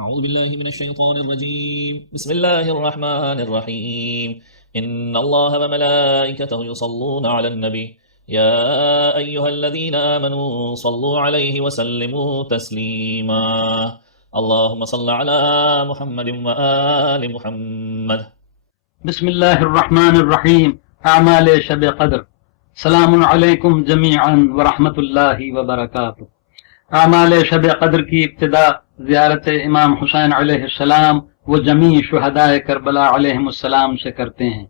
أعوذ بالله من الشيطان الرجيم. بسم الله الرحمن الرحيم. إن الله وملائكته يصلون على النبي يا أيها الذين آمنوا صلوا عليه وسلموا تسليما. اللهم صل على محمد وآل محمد. بسم الله الرحمن الرحیم. اعمال شب قدر. سلام علیکم جمیعا ورحمۃ اللہ وبرکاتہ. اعمال شب قدر کی ابتدا زیارت امام حسین علیہ السلام و جمیع شہداء کربلا علیہم السلام سے کرتے ہیں.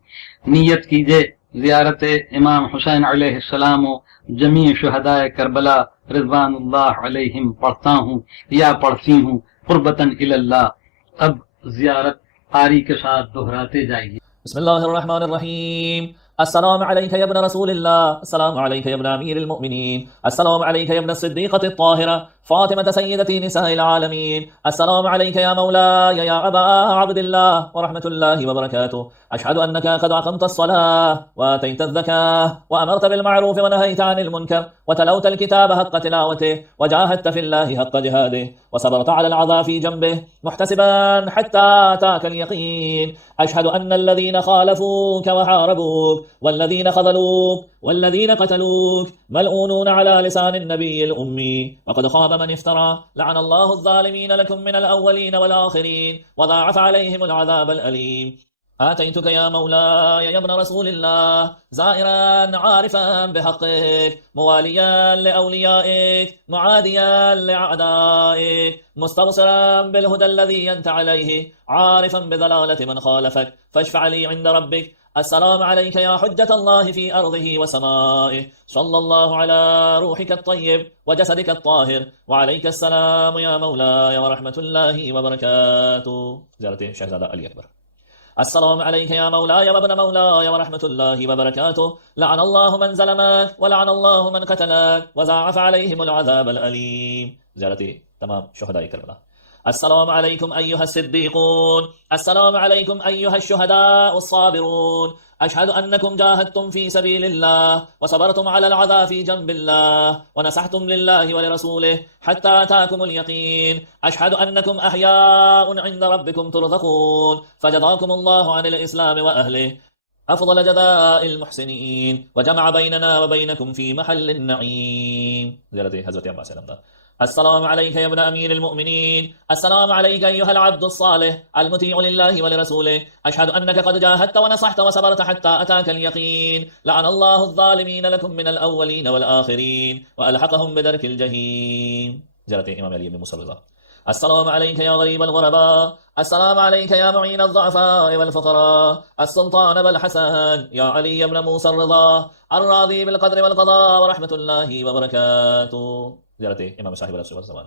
نیت کیجئے زیارت امام حسین علیہ السلام و جمیع شہداء کربلا رضوان اللہ علیہم پڑھتا ہوں یا پڑھتی ہوں قربتاً الی اللہ. اب زیارت قاری کے ساتھ دہراتے جائیے. بسم الله الرحمن الرحيم. السلام عليك يا ابن رسول الله، السلام عليك يا ابن أمير المؤمنين، السلام عليك يا ابن الصديقة الطاهرة فاطمة سيدتي نساء العالمين، السلام عليك يا مولاي يا أبا عبد الله ورحمة الله وبركاته. أشهد أنك قد أقمت الصلاة وآتيت الزكاة وأمرت بالمعروف ونهيت عن المنكر وتلوت الكتاب حق تلاوته وجاهدت في الله حق جهاده وصبرت على العذاب في جنبه محتسبا حتى أتاك اليقين. أشهد أن الذين خالفوك وحاربوك والذين خذلوك والذين قتلوك ملعونون على لسان النبي الأمي وقد خاب من افترى. لعن الله الظالمين لكم من الأولين والآخرين وضاعف عليهم العذاب الأليم. آتيتك يا مولاي يا ابن رسول الله زائرا عارفا بحقك مواليا لأوليائك معاديا لأعدائك مستبصرا بالهدى الذي أنت عليه عارفا بضلالة من خالفك فاشفع لي عند ربك. السلام عليك يا حجة الله في أرضه وسمائه صلى الله على روحك الطيب وجسدك الطاهر وعليك السلام يا مولاي ورحمة الله وبركاته. زيارة شهزادة علي أكبر. السلام عليك يا مولاي وابن مولاي ورحمة الله وبركاته. لعن الله من ظلمك ولعن الله من قتلك وضاعف عليهم العذاب الأليم. زيارة تمام شهداء كربلاء. السلام عليكم أيها الصديقون، السلام عليكم أيها الشهداء الصابرون. أشهد أنكم جاهدتم في سبيل الله وصبرتم على العذاب في جنب الله ونصحتم لله ولرسوله حتى أتاكم اليقين. أشهد أنكم أحياء عند ربكم ترزقون فجزاكم الله عن الإسلام وأهله أفضل جزاء المحسنين وجمع بيننا وبينكم في محل النعيم. زيارة حضرت عباس الأمداد. السلام عليك يا ابن أمير المؤمنين، السلام عليك أيها العبد الصالح المطيع لله ولرسوله. أشهد أنك قد جاهدت ونصحت وصبرت حتى أتاك اليقين. لعن الله الظالمين لكم من الأولين والآخرين وألحقهم بدرك الجحيم. زيارة إمام علي بن موسى الرضا. السلام عليك يا غريب الغرباء، السلام عليك يا معين الضعفاء والفقراء، السلطان والحسن يا علي بن موسى الرضا الراضي بالقدر والقضاء ورحمة الله وبركاته. زيارة إمام صاحب العصر والزمان.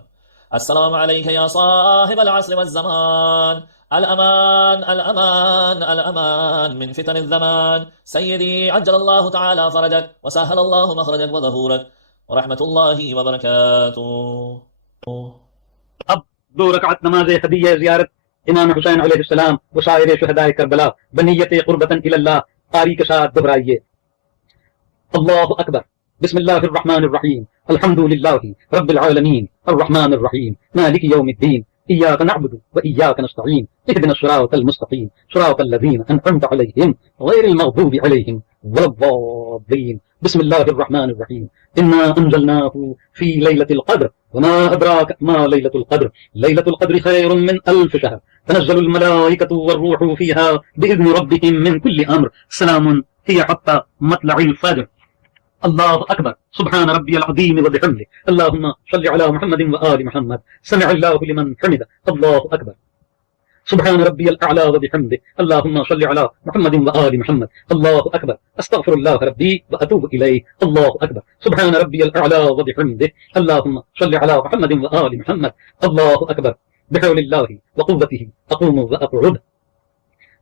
السلام عليك يا صاحب العصر والزمان. الأمان الأمان الأمان من فتن الزمان. سيدي عجل الله تعالى فرجك وسهل الله مخرجك وظهورك ورحمة الله وبركاته. اب 2 رکعت نماز ہدیہ زیارت امام حسین علیہ السلام و سائر شہداء کربلا بنیت قربتاً الی اللہ قاری کے ساتھ دہرائیے. اللہ اکبر. بسم اللہ الرحمن الرحیم. الحمد للہ رب العالمین الرحمن الرحیم مالک یوم الدین ایاک نعبد و ایاک نستعین اهدنا الصراط المستقیم صراط الذین انعمت علیہم غیر المغضوب علیہم ولا الضالین. بسم اللہ الرحمن الرحیم. انا انزلناه في ليلة القدر وما أدراك ما ليلة القدر. ليلة القدر خير من 1000 شهر. تنزل الملائكة والروح فيها بإذن ربهم من كل أمر سلام هي حتى مطلع الفجر. الله أكبر. سبحان ربي العظيم وبحمده. اللهم صل على محمد وآل محمد. سمع الله لمن حمده. الله أكبر. سبحان ربي الأعلى وبحمده. اللهم صل على محمد وآل محمد. الله أكبر. أستغفر الله ربي وأتوب إليه. الله أكبر. سبحان ربي الأعلى وبحمده. اللهم صل على محمد وآل محمد. الله أكبر. بحول الله وقوته أقوم وأقعد.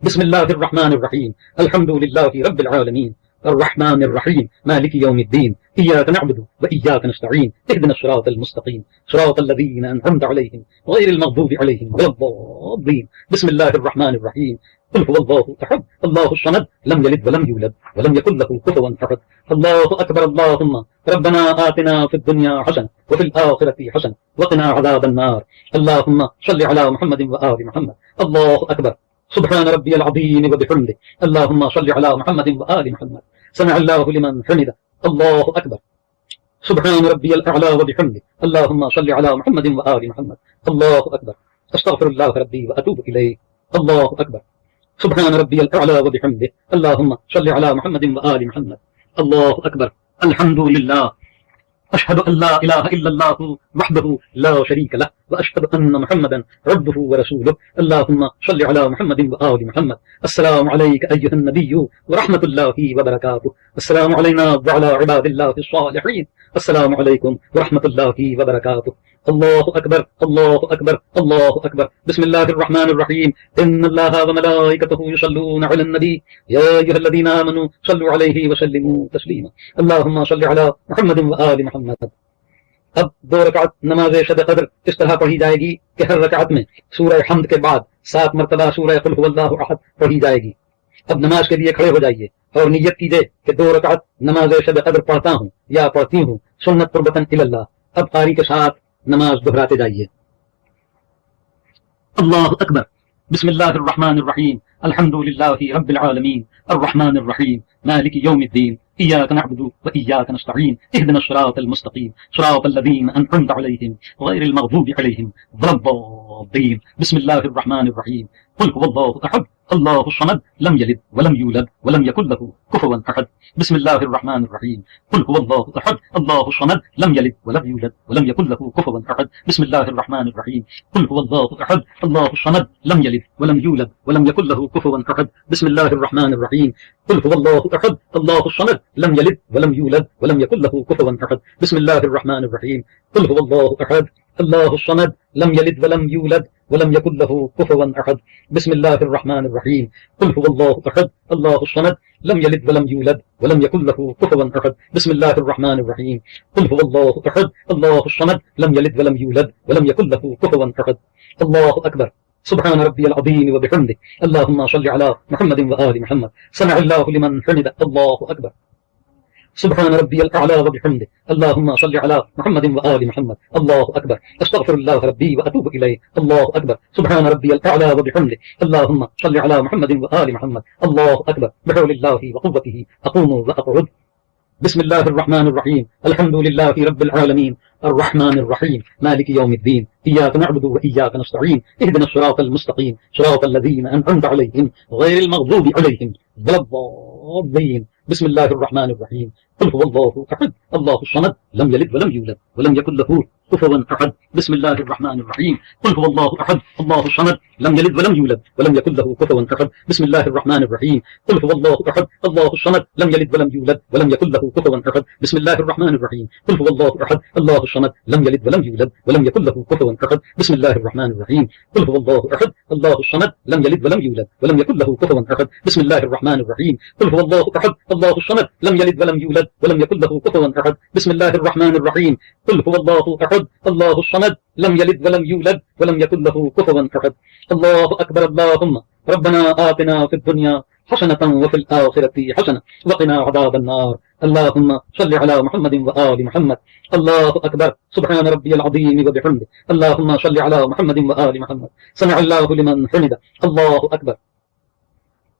بسم الله الرحمن الرحيم. الحمد لله رب العالمين الرحمن الرحيم مالك يوم الدين إياك نعبد وإياك نستعين اهدنا الصراط المستقيم صراط الذين أنعمت عليهم غير المغضوب عليهم ولا الضالين بسم الله الرحمن الرحيم قل هو الله أحد الله الصمد لم يلد ولم يولد ولم يكن له كفوا أحد الله أكبر اللهم ربنا آتنا في الدنيا حسنة وفي الآخرة حسنة وقنا عذاب النار اللهم صل على محمد وآل محمد الله أكبر سبحان ربي العظيم وبحمده اللهم صل على محمد وآل محمد سمع الله لمن حمده الله أكبر سبحان ربي الأعلى وبحمده اللهم صل على محمد وآل محمد الله أكبر أستغفر الله ربي وأتوب إليه الله أكبر سبحان ربي الأعلى وبحمده اللهم صل على محمد وآل محمد الله أكبر الحمد لله أشهد أن لا إله إلا الله وحده لا شريك له وأشهد أن محمدا عبده ورسوله اللهم صل على محمد وآل محمد السلام عليك أيها النبي ورحمة الله وبركاته السلام علينا وعلى عباد الله الصالحين السلام عليكم ورحمة الله وبركاته الله أكبر الله أكبر الله أكبر بسم الله الرحمن الرحيم إن الله وملائكته يصلون على النبي يا أيها الذين آمنوا صلوا عليه وسلموا تسليما اللهم صل على محمد وآل محمد اب 2 رکعت نماز شب قدر اس طرح پڑھی جائے گی کہ ہر رکعت میں سورہ حمد کے بعد 7 مرتبہ سورہ قل هو اللہ احد پڑھی جائے گی اب نماز کے لیے کھڑے ہو جائیے اور نیت کیجئے کہ 2 رکعت نماز شب قدر پڑھتا ہوں یا پڑھتی ہوں سنت قربتاً الی اللہ اب قاری کے ساتھ نماز دہراتے جائیے اللہ اکبر بسم اللہ الرحمن الرحیم الحمد للہ رب العالمین الرحمن الرحیم مالک یوم الدین إياك نعبد وإياك نستعين اهدنا الصراط المستقيم صراط الذين أنعمت عليهم غير المغضوب عليهم ولا الضالين بسم الله الرحمن الرحيم قل هو الله أحد الله الصمد لم يلد ولم يولد ولم يكن له كفوا أحد بسم الله الرحمن الرحيم قل هو الله أحد الله الصمد لم يلد ولم يولد ولم يكن له كفوا أحد بسم الله الرحمن الرحيم قل هو الله أحد الله الصمد لم يلد ولم يولد ولم يكن له كفوا أحد بسم الله الرحمن الرحيم قل هو الله أحد الله الصمد لم يلد ولم يولد ولم يكن له كفوا أحد بسم الله الرحمن الرحيم قل هو الله أحد الله الصمد لم يلد ولم يولد ولم يكن له كفوا أحد بسم الله الرحمن الرحيم قل هو الله أحد الله الصمد لم يلد ولم يولد ولم يكن له كفوا أحد بسم الله الرحمن الرحيم قل هو الله أحد الله الصمد لم يلد ولم يولد ولم يكن له كفوا أحد الله أكبر سبحان ربي العظيم وبحمده اللهم صل على محمد وآل محمد سمع الله لمن حمده الله أكبر سبحان ربي الأعلى وبحمده اللهم صل على محمد وآل محمد الله أكبر أستغفر الله ربي وأتوب إليه الله أكبر سبحان ربي الأعلى وبحمده اللهم صل على محمد وآل محمد الله أكبر بحول الله وقوته أقوم وأقعد بسم الله الرحمن الرحيم الحمد لله رب العالمين الرحمن الرحيم مالك يوم الدين إياك نعبد وإياك نستعين اهدنا الصراط المستقيم صراط الذين أنعمت عليهم غير المغضوب عليهم ولا الضالين بسم الله الرحمن الرحيم قل هو الله أحد الله الصمد لم يلد ولم يولد ولم يكن له كفوا أحد بسم الله الرحمن الرحيم قل هو الله أحد الله الصمد لم يلد ولم يولد ولم يكن له كفوا أحد بسم الله الرحمن الرحيم قل هو الله أحد الله الصمد لم يلد ولم يولد ولم يكن له كفوا أحد بسم الله الرحمن الرحيم قل هو الله أحد الله الصمد لم يلد ولم يولد ولم يكن له كفوا أحد بسم الله الرحمن الرحيم قل هو الله أحد الله الصمد لم يلد ولم يولد ولم يكن له كفوا أحد بسم الله الرحمن الرحيم قل هو الله أحد الله الصمد لم يلد ولم يولد ولم يكن له كفوا أحد بسم الله الرحمن الرحيم قل هو الله أحد الله الصمد لم يلد ولم يولد ولم يكن له كفوا أحد الله أكبر اللهم ربنا آتنا في الدنيا حسنة وفي الآخرة حسنة وقنا عذاب النار اللهم صل على محمد وآل محمد الله أكبر سبحان ربي العظيم وبحمده اللهم صل على محمد وآل محمد سمع الله لمن حمده الله أكبر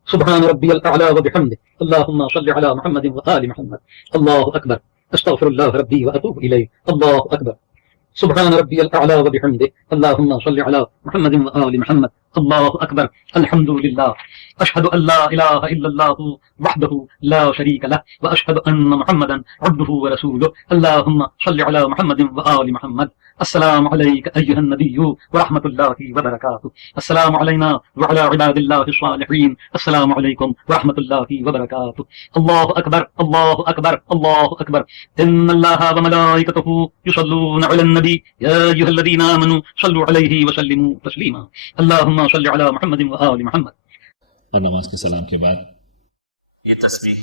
سبحان ربي الأعلى وبحمده اللهم صل على محمد وآل محمد الله أكبر أستغفر الله ربي وأتوب إليه الله أكبر سبحان ربي الأعلى وبحمده اللهم صل على محمد وآل محمد الله أكبر الحمد لله أشهد أن لا إله إلا الله وحده لا شريك له وأشهد أن محمدا عبده ورسوله اللهم صل على محمد وآل محمد السلام عليك أيها النبي ورحمة الله وبركاته السلام علينا وعلى عباد الله الصالحين السلام عليكم ورحمة الله وبركاته الله أكبر الله أكبر الله أكبر إن الله وملائكته يصلون على النبي يا أيها الذين آمنوا صلوا عليه وسلموا تسليما اللهم صل على محمد وآل محمد اور نماز کے سلام کے بعد یہ تسبیح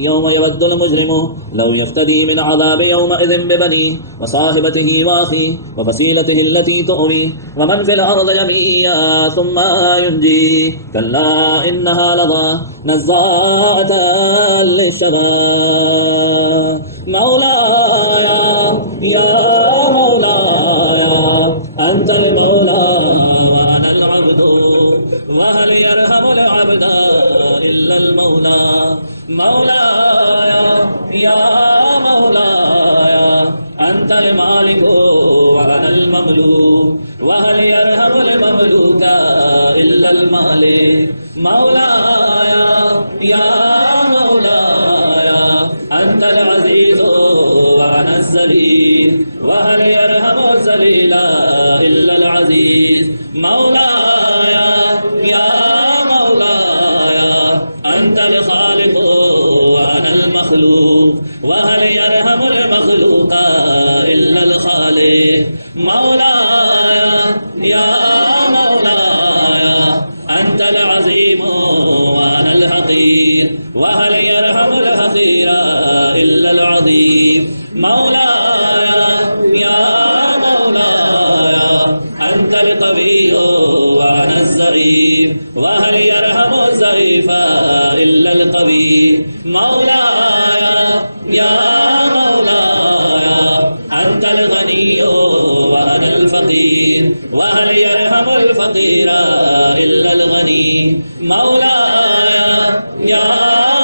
يوم يود المجرم لو يفتدي من عذاب يومئذ ببنيه وصاحبته وأخيه وفصيلته التي تؤويه ومن في الأرض جميعا ثم ينجيه كلا إنها لظى نزاعة للشوى مولاي يا مولاي أنت المولى وأنا العبد وهل يرحم العبد إلا المولى مولاي يا مولاي أنت المالك وأنا المملوك وهل يرحم المملوك إلا المالك مولاي يا مولاي أنت العزيز وأنا الذليل وهل يرحم الذليل إلا العزيز مولاي يا مولاي أنت الخالق وأنا المخلوق وهل يرحم المخلوق إلا الخالق مولاي يا مولاي أنت العظيم وأنا الحقير وهل يرحم الحقير إلا العظيم مولاي يا مولاي أنت القوي وأنا الضعيف وهل يرحم الضعيف إلا القوي مولاي يا مولاي أنت الغني وأنا الفقير وهل يرحم الفقير إلا الغني مولاي يا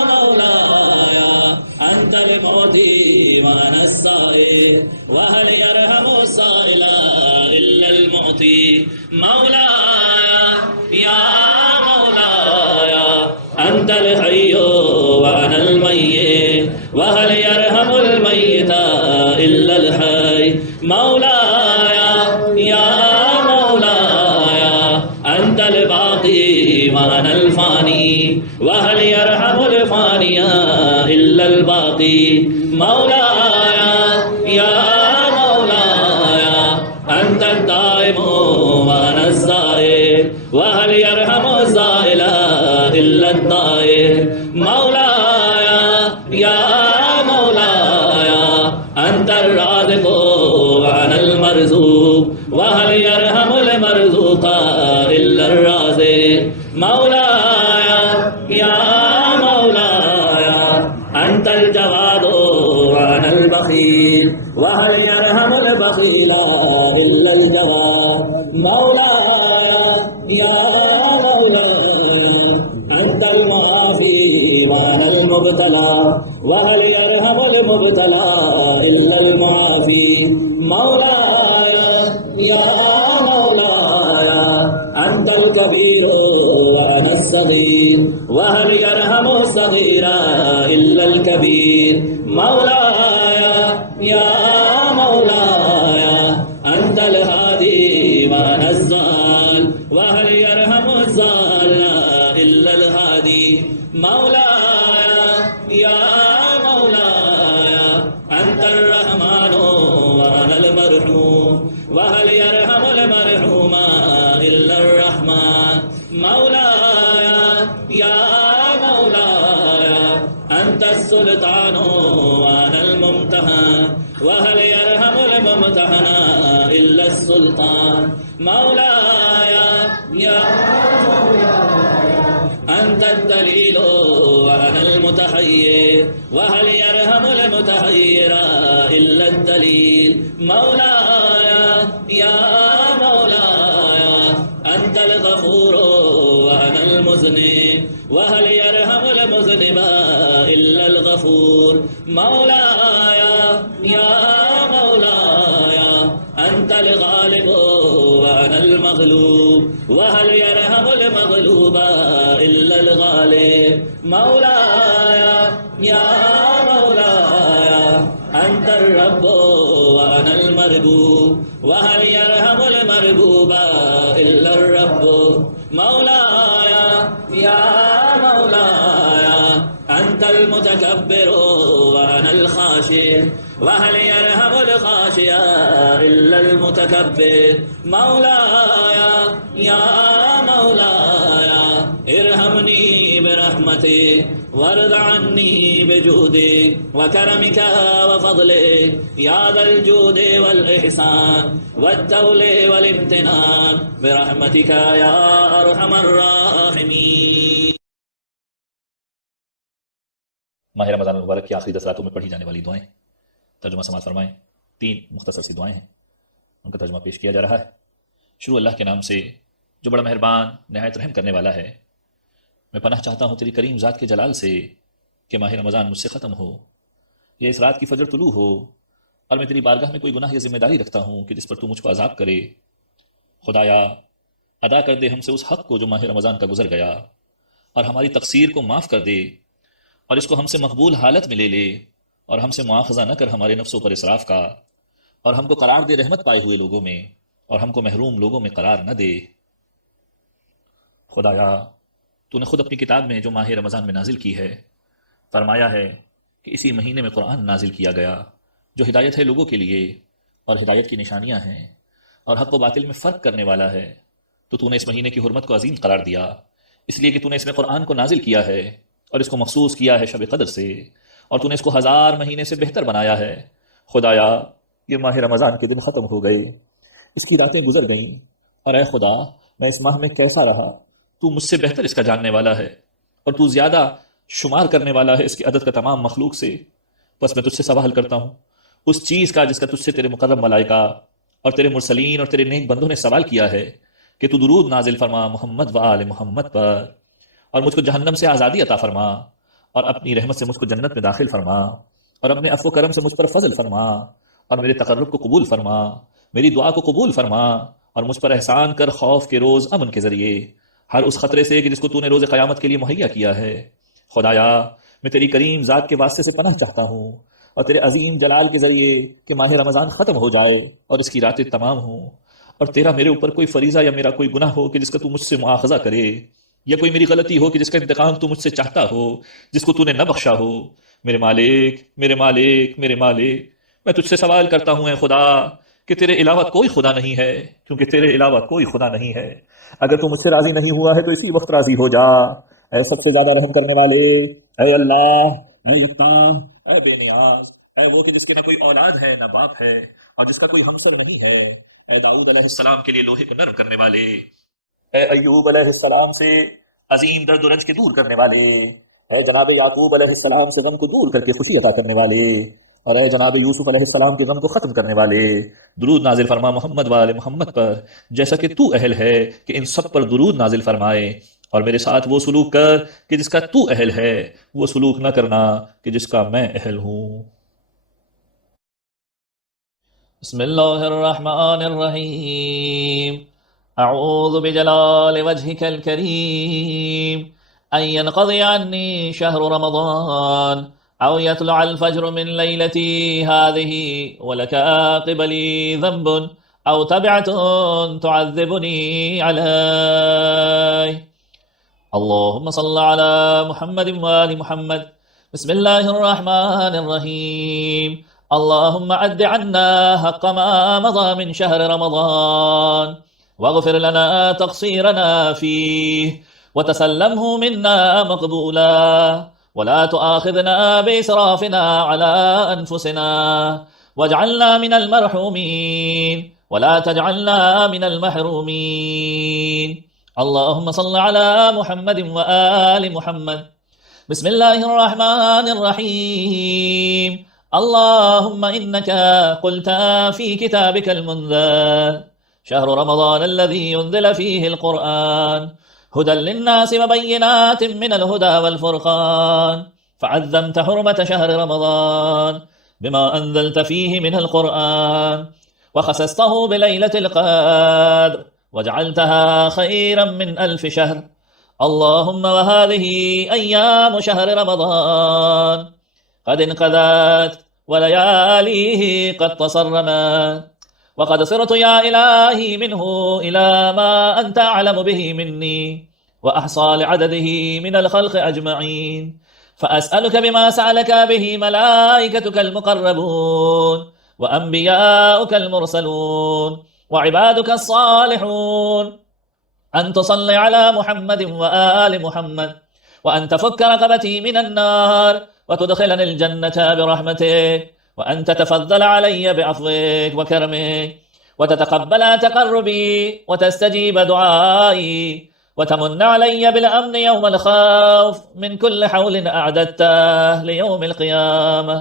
مولاي أنت المعطي وأنا السائل وهل يرحم السائل إلا المعطي مولاي يا مولاي أنت الحي وأنا الميت وهل يرحم الميت إلا الحي مولاي يا مولاي أنت الباقي وأنا الفاني وهل يرحم الفاني إلا الباقي مولاي يا مولاي أنت الدائم وأنا الزائل وهل يرحم الزائل إلا الدائم مولاي يا مولاي أنت الرازق وأنا المرزوق وهل يرحم المرزوق إلا الرازق مولاي يا مولاي أنت الجواد وأنا البخيل وهل يرحم البخيل إلا الجواد مولاي يا مولاي أنت المعافي وأنا المبتلى وهل يرحم المبتلى إلا المعافي مولاي يا مولاي أنت الكبير وأنا الصغير وهل يرحم الصغير إلا الكبير مولاي يا مولاي أنت الهادي وأنا الضال وهل يرحم الضال إلا الهادي مولاي يا مولاي أنت الرحمن وأنا المرحوم وهل يرحم المرحوم إلا الرحمن مولاي يا مولاي أنت السلطان وأنا الممتحن وهل يرحم الممتحن إلا السلطان مولاي يا مولاي أنت الدليل وأنا المتحير وهل يرحم المتحير إلا الدليل مولاي يا مولاي أنت الغفور وأنا المذنب وهل يرحم المذنب إلا الغفور مولاي يا مولاي أنت الغالب وأنا المغلوب وهل يرحم المغلوب إلا الغالب مولاي يا مولاي أنت الرب وأنا المربوب وهل يرحم المربوب إلا الرب مولاي يا مولاي أنت المتكبر وأنا الخاشع وهل يرحم الخاشع إلا المتكبر مولاي يا مولاي ارحمني برحمتك وارض عني بجودك وكرمك وفضلك يا ذا الجود والإحسان والتول والامتنان برحمتك يا أرحم الراحمين. ماہ رمضان المبارک کی آخری 10 راتوں میں پڑھی جانے والی دعائیں، ترجمہ سماعت فرمائیں. 3 مختصر سی دعائیں ہیں، ان کا ترجمہ پیش کیا جا رہا ہے. شروع اللہ کے نام سے جو بڑا مہربان نہایت رحم کرنے والا ہے. میں پناہ چاہتا ہوں تیری کریم ذات کے جلال سے کہ ماہ رمضان مجھ سے ختم ہو، یا اس رات کی فجر طلوع ہو اور میں تیری بارگاہ میں کوئی گناہ یا ذمہ داری رکھتا ہوں کہ جس پر تو مجھ کو عذاب کرے. خدایا ادا کر دے ہم سے اس حق کو جو ماہ رمضان کا گزر گیا، اور ہماری تقصیر کو معاف کر دے، اور اس کو ہم سے مقبول حالت میں لے لے، اور ہم سے مواخذہ نہ کر ہمارے نفسوں پر اسراف کا، اور ہم کو قرار دے رحمت پائے ہوئے لوگوں میں، اور ہم کو محروم لوگوں میں قرار نہ دے. خدایا تو نے خود اپنی کتاب میں جو ماہ رمضان میں نازل کی ہے فرمایا ہے کہ اسی مہینے میں قرآن نازل کیا گیا جو ہدایت ہے لوگوں کے لیے، اور ہدایت کی نشانیاں ہیں، اور حق و باطل میں فرق کرنے والا ہے. تو نے اس مہینے کی حرمت کو عظیم قرار دیا، اس لیے کہ تو نے اس میں قرآن کو نازل کیا ہے اور اس کو مخصوص کیا ہے شب قدر سے، اور تو نے اس کو 1000 مہینے سے بہتر بنایا ہے. خدایا یہ ماہ رمضان کے دن ختم ہو گئے، اس کی راتیں گزر گئیں، اور اے خدا میں اس ماہ میں کیسا رہا تو مجھ سے بہتر اس کا جاننے والا ہے، اور تو زیادہ شمار کرنے والا ہے اس کی عدد کا تمام مخلوق سے. بس میں تجھ سے سوال کرتا ہوں اس چیز کا جس کا تجھ سے تیرے مقرب ملائکہ اور تیرے مرسلین اور تیرے نیک بندوں نے سوال کیا ہے کہ تو درود نازل فرما محمد و آل محمد پر، اور مجھ کو جہنم سے آزادی عطا فرما، اور اپنی رحمت سے مجھ کو جنت میں داخل فرما، اور اپنے عفو و کرم سے مجھ پر فضل فرما، اور میرے تقرب کو قبول فرما، میری دعا کو قبول فرما، اور مجھ پر احسان کر خوف کے روز امن کے ذریعے ہر اس خطرے سے کہ جس کو تو نے روز قیامت کے لیے مہیا کیا ہے. خدایا میں تیری کریم ذات کے واسطے سے پناہ چاہتا ہوں اور تیرے عظیم جلال کے ذریعے کہ ماہ رمضان ختم ہو جائے اور اس کی راتیں تمام ہوں، اور تیرا میرے اوپر کوئی فریضہ یا میرا کوئی گناہ ہو کہ جس کا تو مجھ سے مواخذہ کرے، یا کوئی میری غلطی ہو کہ جس کا انتقام تو مجھ سے چاہتا ہو جس کو تو نے نہ بخشا ہو. میرے مالک میرے مالک میرے مالک، میں تجھ سے سوال کرتا ہوں اے خدا کہ تیرے علاوہ کوئی خدا نہیں ہے، کیونکہ تیرے علاوہ کوئی خدا نہیں ہے. اگر تو مجھ سے راضی نہیں ہوا ہے تو اسی وقت راضی ہو جا. اے سب سے زیادہ رحم کرنے والے، اے اللہ، اے یکتا، اے بے نیاز، اے وہ کہ جس کے نہ کوئی اولاد ہے نہ باپ ہے اور جس کا کوئی ہمسر نہیں ہے. اے داؤد علیہ السلام کے لیے لوہے کو نرم کرنے والے، اے ایوب علیہ السلام سے عظیم درد و رنج کے دور کرنے والے، اے جناب یعقوب علیہ السلام سے غم کو دور کر کے خوشی عطا کرنے والے، اور اے جناب یوسف علیہ السلام کے غم کو ختم کرنے والے. درود نازل فرما محمد و آل محمد پر جیسا کہ تو اہل ہے کہ ان سب پر درود نازل فرمائے، اور میرے ساتھ وہ سلوک کر کہ جس کا تو اہل ہے، وہ سلوک نہ کرنا کہ جس کا میں اہل ہوں. بسم اللہ الرحمن الرحیم. اعوذ بجلال وجهك الكريم ان ينقضي عني شهر رمضان او يطلع الفجر من ليلتي هذه ولك عاقب لي ذنب او تبعة تعذبني عليه. اللهم صل على محمد وآل محمد. بسم الله الرحمن الرحيم. اللهم عد عنا حق ما مضى من شهر رمضان واغفر لنا تقصيرنا فيه وتسلمه منا مقبولا ولا تؤاخذنا بإسرافنا على أنفسنا واجعلنا من المرحومين ولا تجعلنا من المحرومين. اللهم صل على محمد وآل محمد. بسم الله الرحمن الرحيم. اللهم إنك قلت في كتابك المنزل شهر رمضان الذي ينزل فيه القرآن هدى للناس وبينات من الهدى والفرقان، فعظمت حرمة شهر رمضان بما أنزلت فيه من القرآن وخصصته بليلة القدر وجعلتها خيرا من 1000 شهر. اللهم وهذه أيام شهر رمضان قد انقضت ولياليه قد تصرمت، وقد صرت يا إلهي منه إلى ما أنت أعلم به مني وأحصى لعدده من الخلق أجمعين، فأسألك بما سألك به ملائكتك المقربون وأنبياؤك المرسلون وعبادك الصالحون أن تصلي على محمد وآل محمد وأن تفك رقبتي من النار وتدخلني الجنة برحمتك، وأن تتفضل علي بعفوك وكرمك وتتقبل تقربي وتستجيب دعائي وتمن علي بالأمن يوم الخوف من كل حول أعددته ليوم القيامة.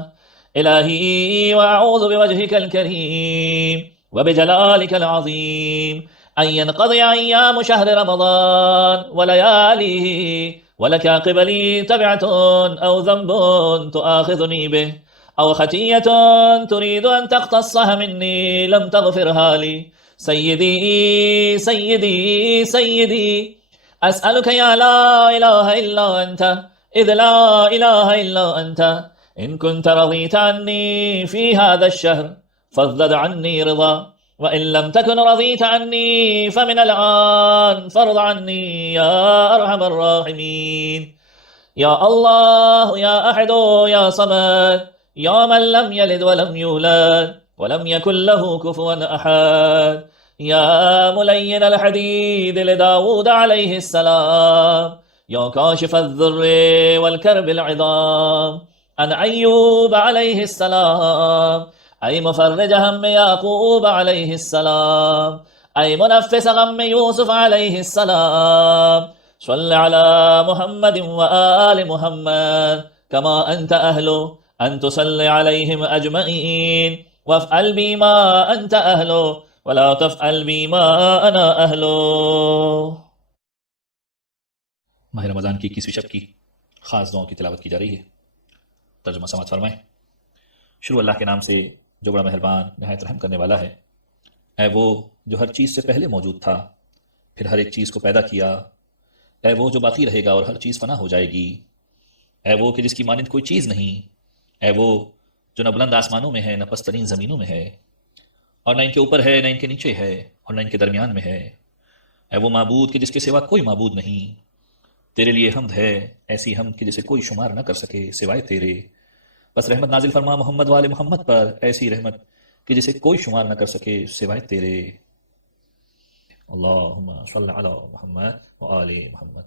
إلهي وأعوذ بوجهك الكريم وبجلالك العظيم أن ينقضي أيام شهر رمضان ولياليه ولك قبلي تبعة أو ذنب تؤاخذني به أو خطية تريد أن تقتصها مني لم تغفرها لي. سيدي سيدي سيدي، أسألك يا لا إله إلا أنت، إذ لا إله إلا أنت، إن كنت رضيت عني في هذا الشهر فازدد عني رضا، وإن لم تكن رضيت عني فمن الآن فارض عني يا أرحم الراحمين. يا الله يا أحد يا صمد، يا من لم يلد ولم يولد ولم يكن له كفوا أحد، يا ملين الحديد لداود عليه السلام، يا كاشف الذر والكرب العظام عن أيوب عليه السلام، أي مفرج هم يعقوب عليه السلام، أي منفس غم يوسف عليه السلام. صل على محمد وآل محمد كما أنت أهله أن تصلي عليهم أجمعين، وافعل بي ما أنت أهله ولا تفعل بي ما أنا أهله. ماہ رمضان کی 21ویں شب کی خاص دعاؤں کی تلاوت کی جا رہی ہے. ترجمہ سماعت فرمائیں. شروع اللہ کے نام سے جو بڑا مہربان نہایت رحم کرنے والا ہے. اے وہ جو ہر چیز سے پہلے موجود تھا، پھر ہر ایک چیز کو پیدا کیا. اے وہ جو باقی رہے گا اور ہر چیز فنا ہو جائے گی. اے وہ کہ جس کی مانند کوئی چیز نہیں. اے وہ جو نہ بلند آسمانوں میں ہے نہ پسترین زمینوں میں ہے، اور نہ ان کے اوپر ہے نہ ان کے نیچے ہے اور نہ ان کے درمیان میں ہے. اے وہ معبود کہ جس کے سوا کوئی معبود نہیں. تیرے لیے حمد ہے، ایسی حمد کہ جسے کوئی شمار نہ کر سکے سوائے تیرے. بس رحمت نازل فرما محمد والے محمد پر، ایسی رحمت کہ جسے کوئی شمار نہ کر سکے سوائے تیرے. اللہم صل علی محمد وآل محمد.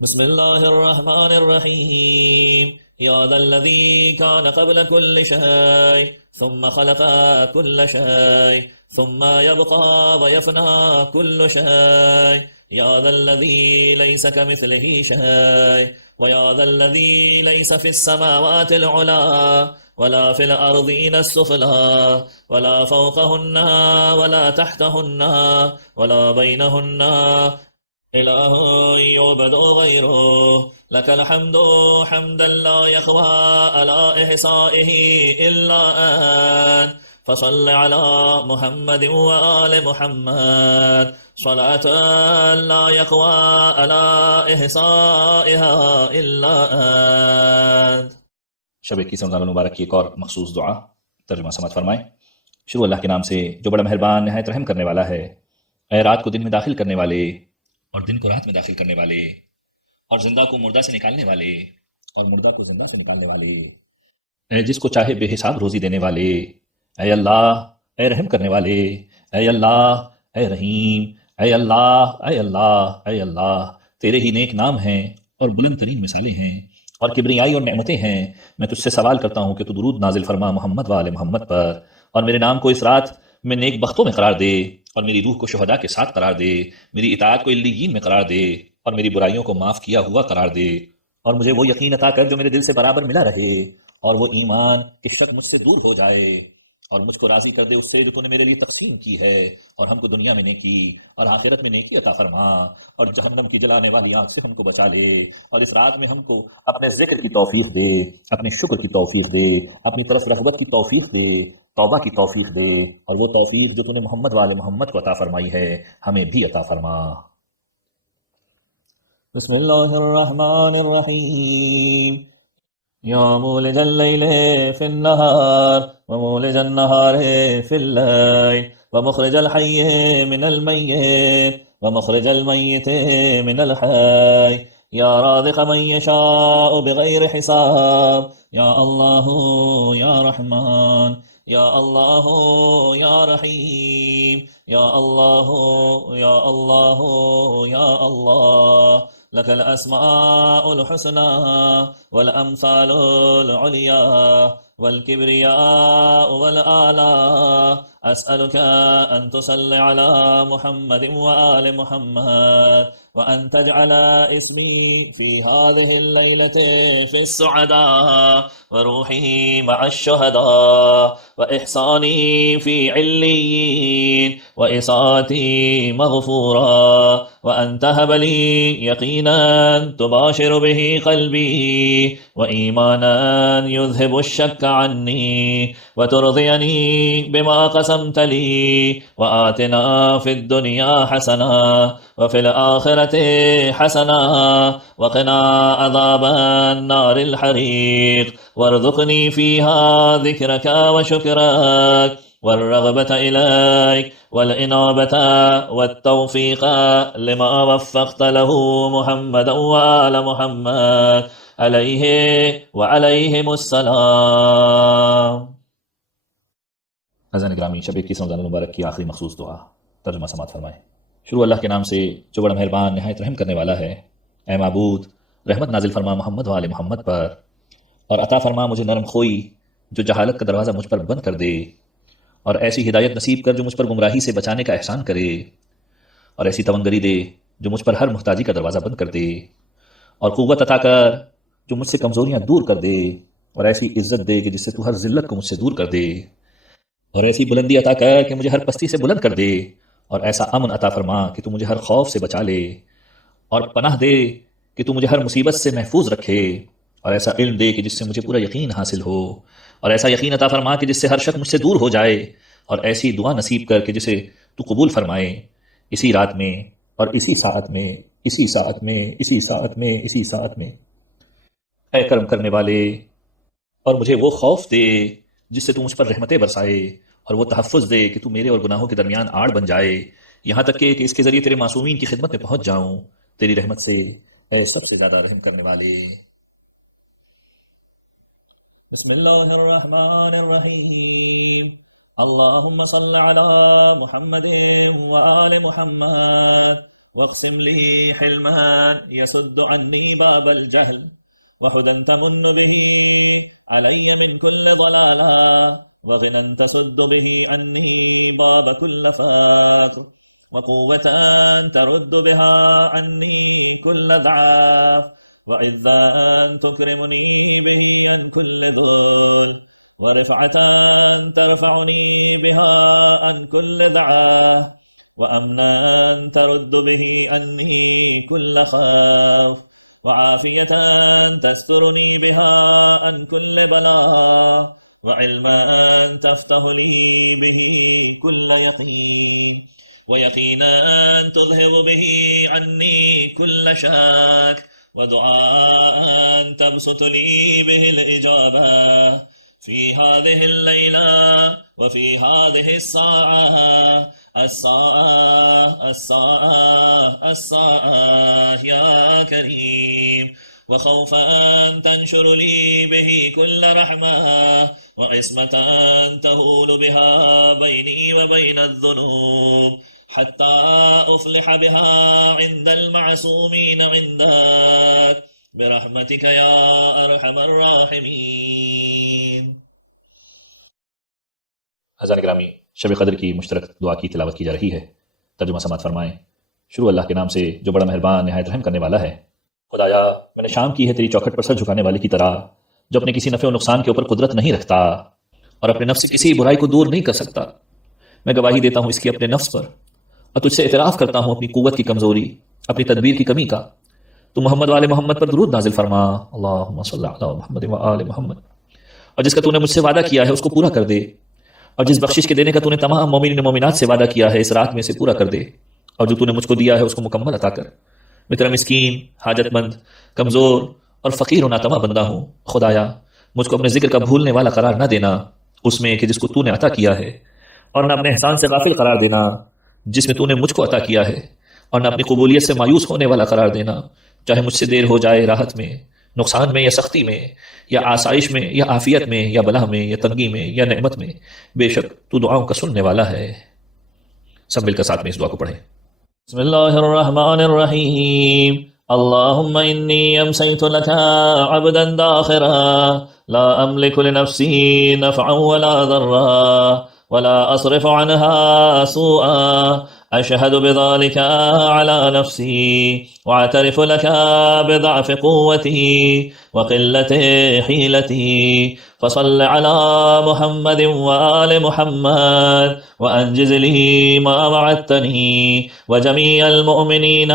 بسم اللہ الرحمن الرحیم. یا ذا الذی کان قبل کل شیء ثم خلق کل شیء ثم یبقى ویفنى کل شیء. یا ذا الذی لیس کمثلہ شیء ویا ذا الذی لیس فی السماوات العلا ولا في الأرضين السفلى ولا فوقهن ولا تحتهن ولا بينهن إله يعبد غيره. لك الحمد حمدا لا يخوى على إحصائه إلا أنت. فصل على محمد وآل محمد صلاة لا يقوى على إحصائها إلا أنت. شب 21 رمضان المبارک کی ایک اور مخصوص دعا. ترجمہ سماعت فرمائیں. شروع اللہ کے نام سے جو بڑا مہربان نہایت رحم کرنے والا ہے. اے رات کو دن میں داخل کرنے والے اور دن کو رات میں داخل کرنے والے، اور زندہ کو مردہ سے نکالنے والے اور مردہ کو زندہ سے نکالنے والے، اے جس کو چاہے بے حساب روزی دینے والے، اے اللہ اے رحم کرنے والے، اے اللہ اے رحیم، اے اللہ اے اللہ اے اللہ. تیرے ہی نیک نام ہیں اور بلند ترین مثالیں ہیں اور کبریائی اور نعمتیں ہیں. میں تجھ سے سوال کرتا ہوں کہ تو درود نازل فرما محمد وآل محمد پر، اور میرے نام کو اس رات میں نیک بختوں میں قرار دے، اور میری روح کو شہداء کے ساتھ قرار دے، میری اطاعت کو علیین میں قرار دے، اور میری برائیوں کو معاف کیا ہوا قرار دے، اور مجھے وہ یقین عطا کر جو میرے دل سے برابر ملا رہے، اور وہ ایمان کہ شک مجھ سے دور ہو جائے، اور مجھ کو راضی کر دے اس سے جو تو نے میرے لیے تقسیم کی ہے، اور ہم کو دنیا میں نیکی اور آخرت میں نیکی عطا فرما، اور جہنم کی جلانے والی آنکھ سے ہم کو بچا لے، اور اس رات میں ہم کو اپنے ذکر کی توفیق دے، اپنے شکر کی توفیق دے، اپنی طرف رغبت کی توفیق دے، توبہ کی توفیق دے، اور وہ توفیق جو تو نے محمد والے محمد کو عطا فرمائی ہے ہمیں بھی عطا فرما. بسم اللہ الرحمن الرحیم. یا مولج اللیل فی النہار ومولج النہار فی اللیل ومخرج الحی من المیت ومخرج المیت من الحی، یا رازق من یشاء بغیر حساب. یا اللہ یا رحمان، یا اللہ یا رحیم، یا اللہ یا اللہ یا اللہ. لك الأسماء الحسنى والأمثال العليا والكبرياء والآلاء أسألك أن تصلي على محمد وآل محمد وأن تجعل اسمي في هذه الليلة في السعداء وروحي مع الشهداء وإحساني في عليين وإساءتي مغفورا وأن تهب لي يقينا تباشر به قلبي وإيمانا يذهب الشك عني وترضيني بما قسمت لي وآتنا في الدنيا حسنة وفي الآخرة حسنة وقنا عذاب النار الحريق وارزقني فيها ذكرك وشكرك والرغبة إليك والإنابة والتوفيق لما وفقت له محمد وآل محمد عليه وعليهم السلام. اذان گرامی، شب 21 رمضان المبارک کی آخری مخصوص دعا، ترجمہ سماعت فرمائیں۔ شروع اللہ کے نام سے جو بڑا مہربان نہایت رحم کرنے والا ہے۔ اے معبود، رحمت نازل فرما محمد و آل محمد پر، اور عطا فرما مجھے نرم خوئی جو جہالت کا دروازہ مجھ پر بند کر دے، اور ایسی ہدایت نصیب کر جو مجھ پر گمراہی سے بچانے کا احسان کرے، اور ایسی توانگری دے جو مجھ پر ہر محتاجی کا دروازہ بند کر دے، اور قوت عطا کر جو مجھ سے کمزوریاں دور کر دے، اور ایسی عزت دے کہ جس سے تو ہر ذلت کو مجھ سے دور کر دے، اور ایسی بلندی عطا کر کہ مجھے ہر پستی سے بلند کر دے، اور ایسا امن عطا فرما کہ تو مجھے ہر خوف سے بچا لے، اور پناہ دے کہ تو مجھے ہر مصیبت سے محفوظ رکھے، اور ایسا علم دے کہ جس سے مجھے پورا یقین حاصل ہو، اور ایسا یقین عطا فرما کہ جس سے ہر شک مجھ سے دور ہو جائے، اور ایسی دعا نصیب کر کہ جسے تو قبول فرمائے اسی رات میں اور اسی ساعت میں، اسی ساعت میں، اسی ساعت میں، اسی ساعت میں۔ اے کرم کرنے والے، اور مجھے وہ خوف دے جس سے تو مجھ پر رحمتیں برسائے، اور وہ تحفظ دے کہ تو میرے اور گناہوں کے درمیان آڑ بن جائے، یہاں تک کہ اس کے ذریعے تیرے معصومین کی خدمت میں پہنچ جاؤں تیری رحمت سے، اے سب سے زیادہ رحم کرنے والے۔ بسم اللہ الرحمن الرحیم، اللہم صل علی محمد وآل محمد واقسم لی حلما یسد عنی باب الجہل وحدا تمن به علی من كل ضلالہ وغنا تسد به عنی باب كل فقر وقوة ترد بها عني كل ضعف وعزا تكرمني به عن كل ذل ورفعة ترفعني بها عن كل ضعف وأمنا ترد به عني كل خوف وعافية تسترني بها عن كل بلاء وعلما تفتح لي به كل يقين ويقينا تذهب به عني كل شك ودعاء تبسط لي به الإجابة في هذه الليلة وفي هذه الساعة الساعة يا كريم وخوفا تنشر لي به كل رحمة وعصمة تهول بها بيني وبين الذنوب حتى أفلح بها عند المعصومين عندك برحمتك يا أرحم الراحمين۔ حضران گرامی، شب قدر کی مشترک دعا کی تلاوت کی جا رہی ہے، ترجمہ سماعت فرمائیں۔ شروع اللہ کے نام سے جو بڑا مہربان نہایت رحم کرنے والا ہے۔ خدایا، میں نے شام کی ہے تیری چوکھٹ پر سر جھکانے والے کی طرح، جو اپنے کسی نفع و نقصان کے اوپر قدرت نہیں رکھتا اور اپنے نفس سے کسی برائی کو دور نہیں کر سکتا۔ میں گواہی دیتا ہوں اس کی اپنے نفس پر، اور تجھ سے اعتراف کرتا ہوں اپنی قوت کی کمزوری، اپنی تدبیر کی کمی کا۔ تو محمد والے محمد پر درود نازل فرما، اللہم صلی علی محمد و آل محمد۔ اور جس کا تو نے مجھ سے وعدہ کیا ہے اس کو پورا کر دے، اور جس بخشش کے دینے کا تو نے تمام مومنین مومنات سے وعدہ کیا ہے اس رات میں سے پورا کر دے، اور جو تو نے مجھ کو دیا ہے اس کو مکمل عطا کر۔ میں تیرا مسکین، حاجت مند، کمزور اور فقیر و ناتواں بندہ ہوں۔ خدایا، مجھ کو اپنے ذکر کا بھولنے والا قرار نہ دینا اس میں کہ جس کو تو نے عطا کیا ہے، اور نہ اپنے احسان سے غافل قرار دینا جس میں تو نے مجھ کو عطا کیا ہے، اور نہ اپنی قبولیت سے مایوس ہونے والا قرار دینا، چاہے مجھ سے دیر ہو جائے راحت میں، نقصان میں یا سختی میں، یا آسائش میں یا عافیت میں، یا بلا میں یا تنگی میں یا نعمت میں۔ بے شک تو دعاؤں کا سننے والا ہے۔ سب مل کر ساتھ میں اس دعا کو پڑھیں۔ بسم اللہ الرحمن الرحیم، اللهم إني أمسيت لك عبدا داخرا لا أملك لنفسي نفعا ولا ضرا ولا أصرف عنها سوءا أشهد بذلك على نفسي وأعترف لك بضعف قوتي وقلة حيلتي فصل على محمد وآل محمد وأنجز لي ما وعدتني وجميع المؤمنين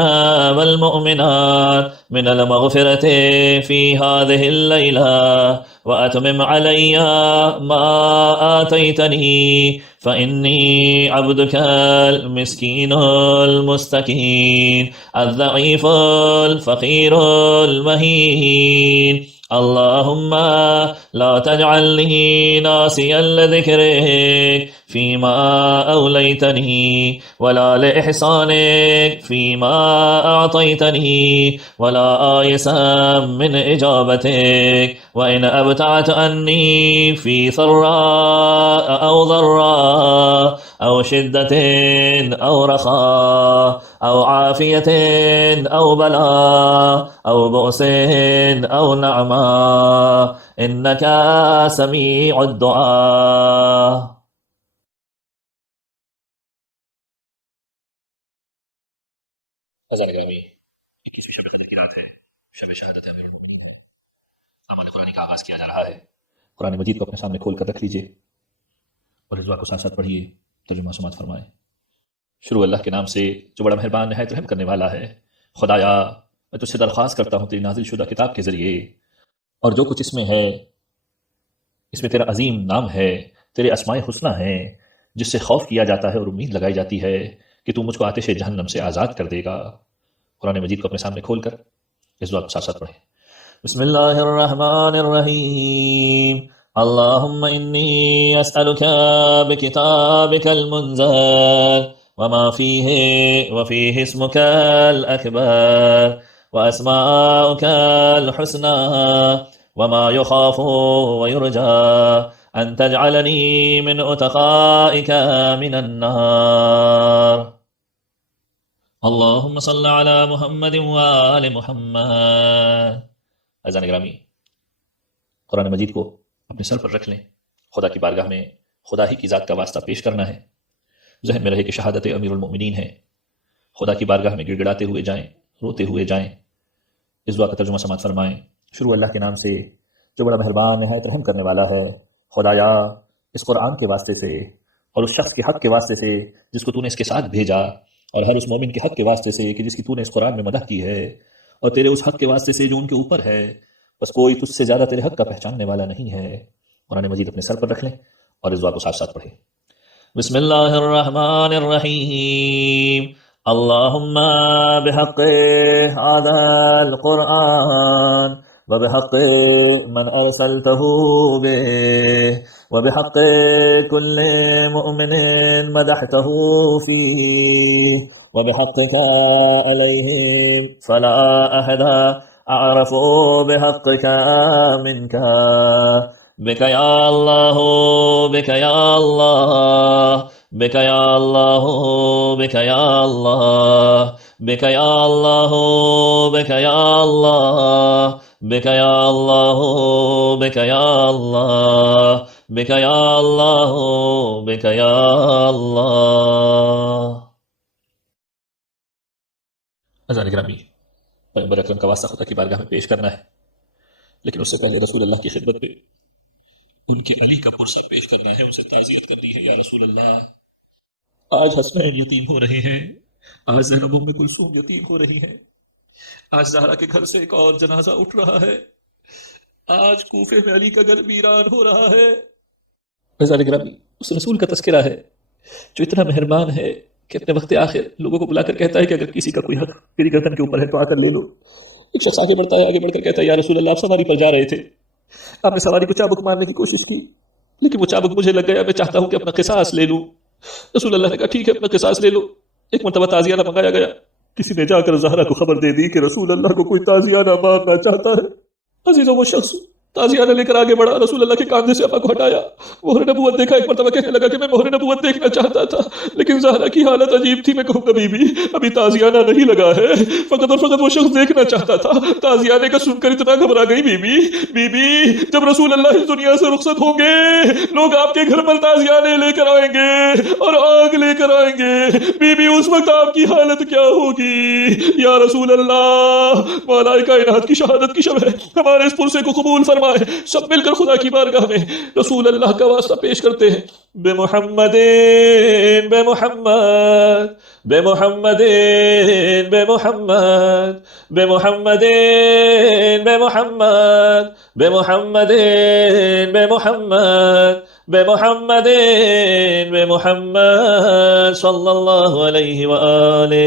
والمؤمنات من المغفرة في هذه الليلة وأتمم علي ما آتيتني فإني عبدك المسكين المستكين الضعيف الفقير المهين اللهم لا تجعلني ناسيا لذكرك فيما أوليتني ولا لإحسانك فيما أعطيتني ولا آيسا من إجابتك وإن أبتعت عني في ثراء أو ضراء أو شدة أو رخاء أو عافية أو بلاء أو بؤس أو نعمة إنك سميع الدعاء. اذان گرامی 21ویں شب قدر کی رات ہے، شب شہادت امیر المؤمنین ہے۔ اعمال قرآنی کا آغاز کیا جا رہا ہے۔ قرآن مجید کو اپنے سامنے کھول کر رکھ لیجئے اور اس دعا کو ساتھ ساتھ پڑھیے، ترجمہ سماعت فرمائیں۔ شروع اللہ کے نام سے جو بڑا مہربان نہایت رحم کرنے والا ہے۔ خدایا میں تجھ سے درخواست کرتا ہوں تیری نازل شدہ کتاب کے ذریعے اور جو کچھ اس میں ہے، اس میں تیرا عظیم نام ہے، تیرے اسماء حسنہ ہیں جس سے خوف کیا جاتا ہے اور امید لگائی جاتی ہے کہ تو مجھ کو آتش جہنم سے آزاد کر دے گا۔ قرآن مجید کو اپنے سامنے کھول کر اس دعا کو ساتھ ساتھ پڑھیں۔ بسم اللہ الرحمن الرحیم اللہم انی اسألک بکتابک المنزل وما فیہ وفیہ اسمک الاکبر واسماؤک الحسنى وما يخاف ويرجى أن تجعلني من أتقائك من النار اللهم صل على محمد وآل محمد۔ اذان گرامی، قرآن مجید کو اپنے سر پر رکھ لیں، خدا کی بارگاہ میں خدا ہی کی ذات کا واسطہ پیش کرنا ہے۔ ذہن میں رہے کہ شہادت امیر المؤمنین ہے، خدا کی بارگاہ میں گڑ گڑاتے ہوئے جائیں، روتے ہوئے جائیں۔ اس دعا کا ترجمہ سماعت فرمائیں۔ شروع اللہ کے نام سے جو بڑا مہربان نہایت رحم کرنے والا ہے۔ خدایا اس قرآن کے واسطے سے اور اس شخص کے حق کے واسطے سے جس کو تو نے اس کے ساتھ بھیجا، اور ہر اس مومن کے حق کے واسطے سے کہ جس کی تو نے اس قرآن میں مدح کی ہے، اور تیرے اس حق کے واسطے سے جو ان کے اوپر ہے، بس کوئی تجھ سے زیادہ تیرے حق کا پہچاننے والا نہیں ہے۔ قرآن مجید اپنے سر پر رکھ لیں اور اس دعا کو ساتھ ساتھ پڑھیں۔ بسم اللہ الرحمن الرحیم اللہم بحق هذا القرآن وبحق من أرسلته به وبحق كل مؤمن مدحته فيه وبحقك عليهم فلا أحد أعرف بحقك منك بك يا الله بك يا الله بك يا الله بك يا الله بك يا الله بك يا الله بك يا الله بك يا الله بك يا الله بك يا الله۔ اذان گرامی، پیغمبر اکرم کا واسطہ خدا کی بارگاہ میں پیش کرنا ہے، لیکن اس سے پہلے رسول اللہ کی خدمت میں ان کے علی کا پرسہ پیش کرنا ہے، ان سے تعزیت کرنی ہے۔ یا رسول اللہ، آج حسنین یتیم ہو رہے ہیں، آج زینب ام کلثوم یتیم ہو رہی ہیں، آج زہرا کے گھر سے ایک اور جنازہ اٹھ رہا ہے، آج کوفے میں علی کا گھر ویران ہو رہا ہے۔ عزیزان گرامی، اس رسول کا تذکرہ ہے جو اتنا مہربان ہے کہ اپنے وقت آخر لوگوں کو بلا کر کہتا ہے کہ اگر کسی کا کوئی حق میری گردن کے اوپر ہے تو آ کر لے لو۔ ایک شخص آگے بڑھتا ہے، آگے بڑھ کر کہتا ہے یا رسول اللہ، آپ سواری پر جا رہے تھے، آپ نے سواری کو چابک مارنے کی کوشش کی، لیکن وہ چابک مجھے لگ گیا، میں چاہتا ہوں کہ اپنا قصاص لے لوں۔ رسول اللہ نے کہا ٹھیک ہے، اپنا قصاص لے لو۔ ایک مرتبہ تازیانہ منگایا گیا، کسی نے جا کر زہرا کو خبر دے دی کہ رسول اللہ کو کوئی تازیانہ مارنا چاہتا ہے۔ عزیزوں، وہ شخص تازیانہ لے کر آگے بڑھا، رسول اللہ کے کاندھے سے ابا کو ہٹایا، مہر نبوت دیکھا، ایک مرتبہ کہنے لگا کہ میں مہر نبوت دیکھنا چاہتا تھا، لیکن زہرا کی حالت عجیب تھی، میں کہوں گا بی بی ابھی تازیانہ نہیں لگا ہے، فقط اور فقط وہ شخص دیکھنا چاہتا تھا۔ تازیانے کا سن کر اتنا گھبرا گئی بی بی جب رسول اللہ اس دنیا سے رخصت ہوں گے لوگ آپ کے گھر پر تازیانے لے کر آئیں گے اور آگ لے کر آئیں گے، بی بی اس وقت آپ کی حالت کیا ہوگی؟ یا رسول اللہ، مولا کائنات کی شہادت کی شب ہے، ہمارے اس پرسے کو قبول فرمائے۔ سب مل کر خدا کی بارگاہ میں رسول اللہ کا واسطہ پیش کرتے ہیں، بے محمد بے محمد بے محمد بے محمد بے محمد بے محمد بے محمد بے محمد بے محمد بے محمد صلی اللہ علیہ وآلہ۔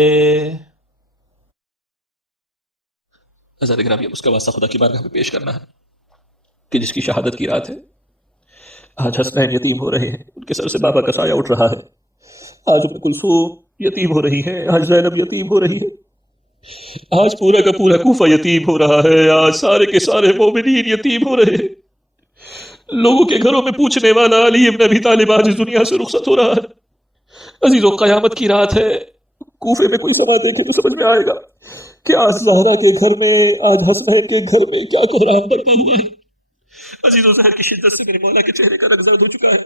عزیز گرامی، اب اس کا واسطہ خدا کی بارگاہ میں پیش کرنا ہے کہ جس کی شہادت کی رات ہے۔ آج حسنین یتیم ہو رہے ہیں، ان کے سر سے بابا کا سایہ اٹھ رہا ہے۔ آج ام کلثوم یتیم ہو رہی ہے، آج زینب یتیم ہو رہی ہے، آج پورا کا پورا کوفہ یتیم ہو رہا ہے، آج سارے کے سارے مومنین یتیم ہو رہے ہیں۔ لوگوں کے گھروں میں پوچھنے والا علی ابن ابی طالب آج اس دنیا سے رخصت ہو رہا ہے۔ عزیزو، قیامت کی رات ہے، کوفے میں کوئی سما دیکھے تو سمجھ میں آئے گا کہ آج زہرا کے گھر میں، آج حسنین کے گھر میں کیا کوہرام برپا ہوا ہے۔ عزیز و زہر کی شدت سے میرے مولا کے چہرے کا رنگ زرد ہو چکا ہے۔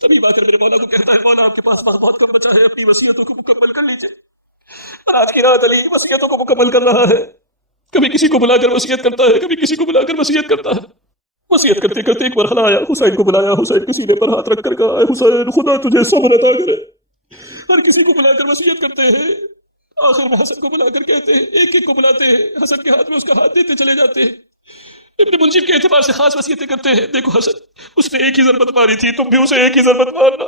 تبھی آ کر میرے مولا کو کہتا ہے، مولا آپ کے پاس وقت بہت کم بچا ہے، اپنی وصیتوں کو مکمل کر لیجئے۔ اور آج کی رات علی وصیتوں کو مکمل کر رہا ہے، کبھی کسی کو بلا کر وصیت کرتا ہے، کبھی کسی کو بلا کر وصیت کرتا ہے۔ وصیت کرتے کرتے ایک مرحلہ آیا، حسین کو بلایا، حسین کے سینے پر ہاتھ رکھ کر کہا، اے حسین خدا تجھے صبر عطا کرے۔ ہر کسی کو بلا کر وصیت کرتے ہیں، آخر میں حسن کو بلا کر کہتے ہیں، ایک ایک کو بلاتے ہیں، حسن کے ہاتھ میں اس کا ہاتھ دیتے چلے جاتے ہیں۔ ابن ملجم کے اعتبار سے خاص وصیتیں کرتے ہیں، دیکھو حسن، اس نے ایک ہی ضربت ماری تھی، تم بھی اسے ایک ہی ضربت مارنا،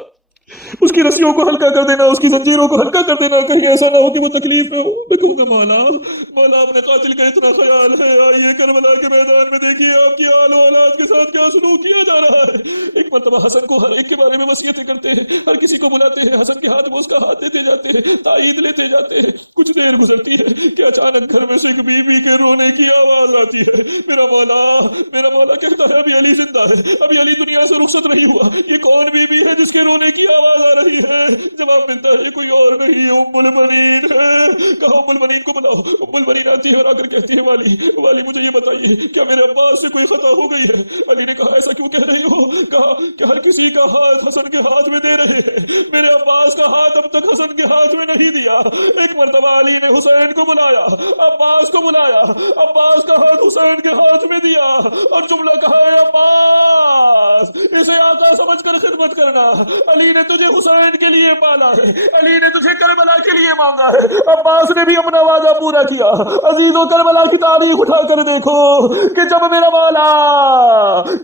اس کی رسیوں کو ہلکا کر دینا، اس کی زنجیروں کو ہلکا کر دینا، کہیں ایسا نہ ہو کہ وہ تکلیف میں ہو۔ میں کہوں گا مولا اپنے قاتل کا اتنا خیال ہے، آئیے کربلا کے میدان میں دیکھیے آپ کی آل و اولاد کے ساتھ کیا سلوک کیا جا رہا ہے۔ ایک مرتبہ حسن کو ہر ایک کے بارے میں وصیتیں کرتے ہیں، ہر کسی کو بلاتے ہیں، حسن کے ہاتھ میں اس کا ہاتھ دیتے جاتے ہیں، تائید لیتے جاتے ہیں۔ کچھ دیر گزرتی ہے کہ اچانک گھر میں سے ایک بی بی کے رونے کی آواز آتی ہے۔ میرا مولا کہتا ہے، ابھی علی زندہ ہے، ابھی علی دنیا سے رخصت نہیں ہوا، یہ کون بی بی ہے جس کے رونے کی آواز آ رہی ہے؟ جواب ملتا ہے، یہ کوئی اور نہیں، ام البنین ہے۔ کہا ام البنین کو بلاؤ۔ ام البنین آتی ہے اور آ کر کہتی ہے، والی مجھے یہ بتائیے کیا میرے عباس سے کوئی خطا ہو گئی ہے؟ علی نے کہا، ایسا کیوں کہہ رہی ہو؟ کہا کہ ہر کسی کا ہاتھ حسن کے ہاتھ میں دے رہے ہیں، میرے عباس کا ہاتھ اب تک حسن کے ہاتھ میں نہیں دیا۔ ایک مرتبہ علی نے حسین کو بلایا، عباس کو بلایا، عباس کا ہاتھ حسین کے ہاتھ میں دیا اور جملہ کہا، اے عباس اسے آقا سمجھ کر خدمت کرنا، علی نے تجھے حسین کے لیے پالا ہے، علی نے تجھے کربلا کے لیے مانگا ہے۔ عباس نے بھی اپنا وعدہ پورا کیا۔ عزیزو، کربلا کی تاریخ اٹھا کر دیکھو کہ جب میرا مولا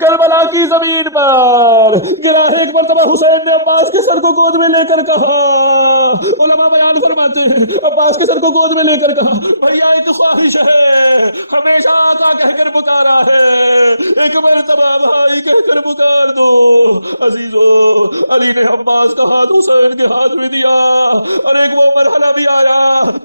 کربلا کی زمین پر گرا ہے، ایک مرتبہ حسین نے عباس کے سر کو گود میں لے کر کہا، علماء بیان فرماتے ہیں، عباس کے سر کو گود میں لے کر کہا، بھیا ایک خواہش ہے، ہمیشہ آقا کہہ کر پکارا ہے، ایک مرتبہ بھائی کہہ کر پکار دو۔ عزیزو، علی نے عباس کا ہاتھ حسین کے ہاتھ میں دیا، اور ایک وہ مرحلہ بھی آیا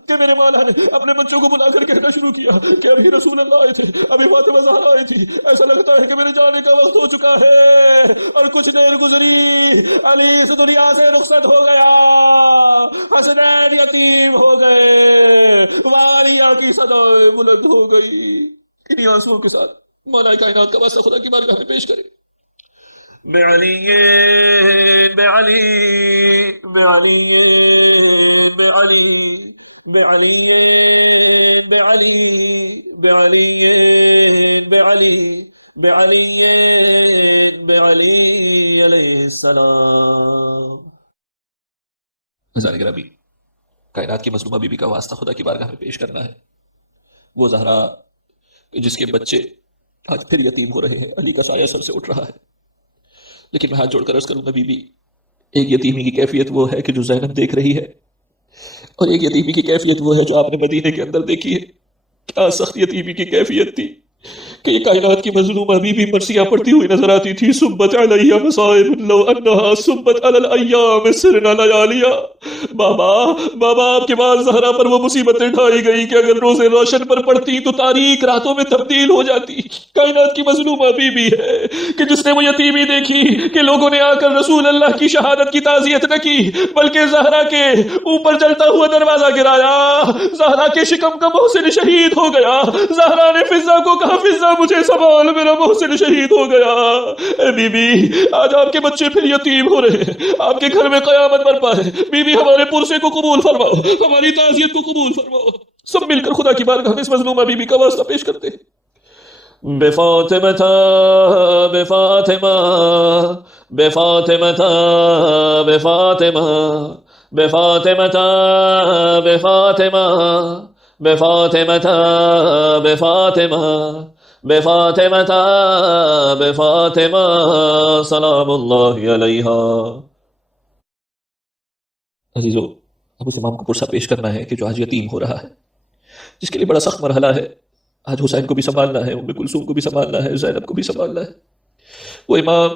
کہ میرے مولا نے اپنے بچوں کو بلا کر کہنا شروع کیا کہ ابھی رسول اللہ آئے تھے، ابھی فاطمہ زہرا آئی تھی، ایسا لگتا ہے کہ میرے جانے کا وقت ہو چکا ہے۔ اور کچھ دیر گزری، علی اس دنیا سے رخصت ہو گیا، حسنین یتیم ہو گئے، والیہ کی صدائیں بلند ہو گئی۔ انہی آنسوؤں کے ساتھ مولا کائنات کا واسطہ خدا کی بارگاہ میں پیش کرے، بعلی بعلی بعلی بعلی بعلی بعلی بعلی بعلی بعلی بعلی علیہ السلام۔ گرامی، کائنات کی مظلومہ بی بی کا واسطہ خدا کی بارگاہ میں پیش کرنا ہے، وہ زہرا جس کے بچے آج پھر یتیم ہو رہے ہیں، علی کا سایہ سر سے اٹھ رہا ہے۔ لیکن میں ہاتھ جوڑ کر عرض کروں گا بی بی، ایک یتیمی کی کیفیت وہ ہے کہ جو زینب دیکھ رہی ہے، اور ایک یتیمی کی کیفیت وہ ہے جو آپ نے مدینے کے اندر دیکھی ہے۔ کیا سخت یتیمی کی کیفیت تھی، کہ یہ کائنات کی مظلومہ بی بی مرثیہ پڑھتی ہوئی نظر آتی تھی، سبت علیہ مصائب لو انہا سبت علی الایام سرنا لیالیا۔ بابا بابا آپ کے بعد زہرا پر وہ مصیبتیں ڈھائی گئی کہ اگر روزے روشن پر پڑتی تو تاریک راتوں میں تبدیل ہو جاتی۔ کائنات کی مظلومہ بی بی ہے کہ جس نے وہ یتیمی دیکھی کہ لوگوں نے آ کر رسول اللہ کی شہادت کی تعزیت نہ کی بلکہ زہرا کے اوپر جلتا ہوا دروازہ گرایا۔ زہرا کے شکم کا محسن شہید ہو گیا۔ زہرا نے فضا کو کہا فضا مجھے سنبھال، میرا محسن شہید ہو گیا۔ اے بی بی آج آپ کے بچے پھر یتیم ہو رہے ہیں، آپ کے گھر میں قیامت برپا ہے۔ بی بی ہمارے پرسے کو قبول فرماؤ، ہماری تعزیت کو قبول فرماؤ۔ سب مل کر خدا کی بارگاہ میں اس مظلومہ بی بی کا واسطہ پیش کرتے ہیں۔ بے فاطمہ بے فاطمہ بے فاطمہ بے فاطمہ بے فاطمہ بے فاطمہ بے فاطمہ بے فاطمہ بے فاطمہ بے فاطمہ سلام اللہ علیہا۔ عزیزو، اب اس امام کو پرسہ پیش کرنا ہے کہ جو آج یتیم ہو رہا ہے، جس کے لیے بڑا سخت مرحلہ ہے۔ آج حسین کو بھی سنبھالنا ہے، ام کلثوم کو بھی سنبھالنا ہے، زینب کو بھی سنبھالنا ہے۔ وہ امام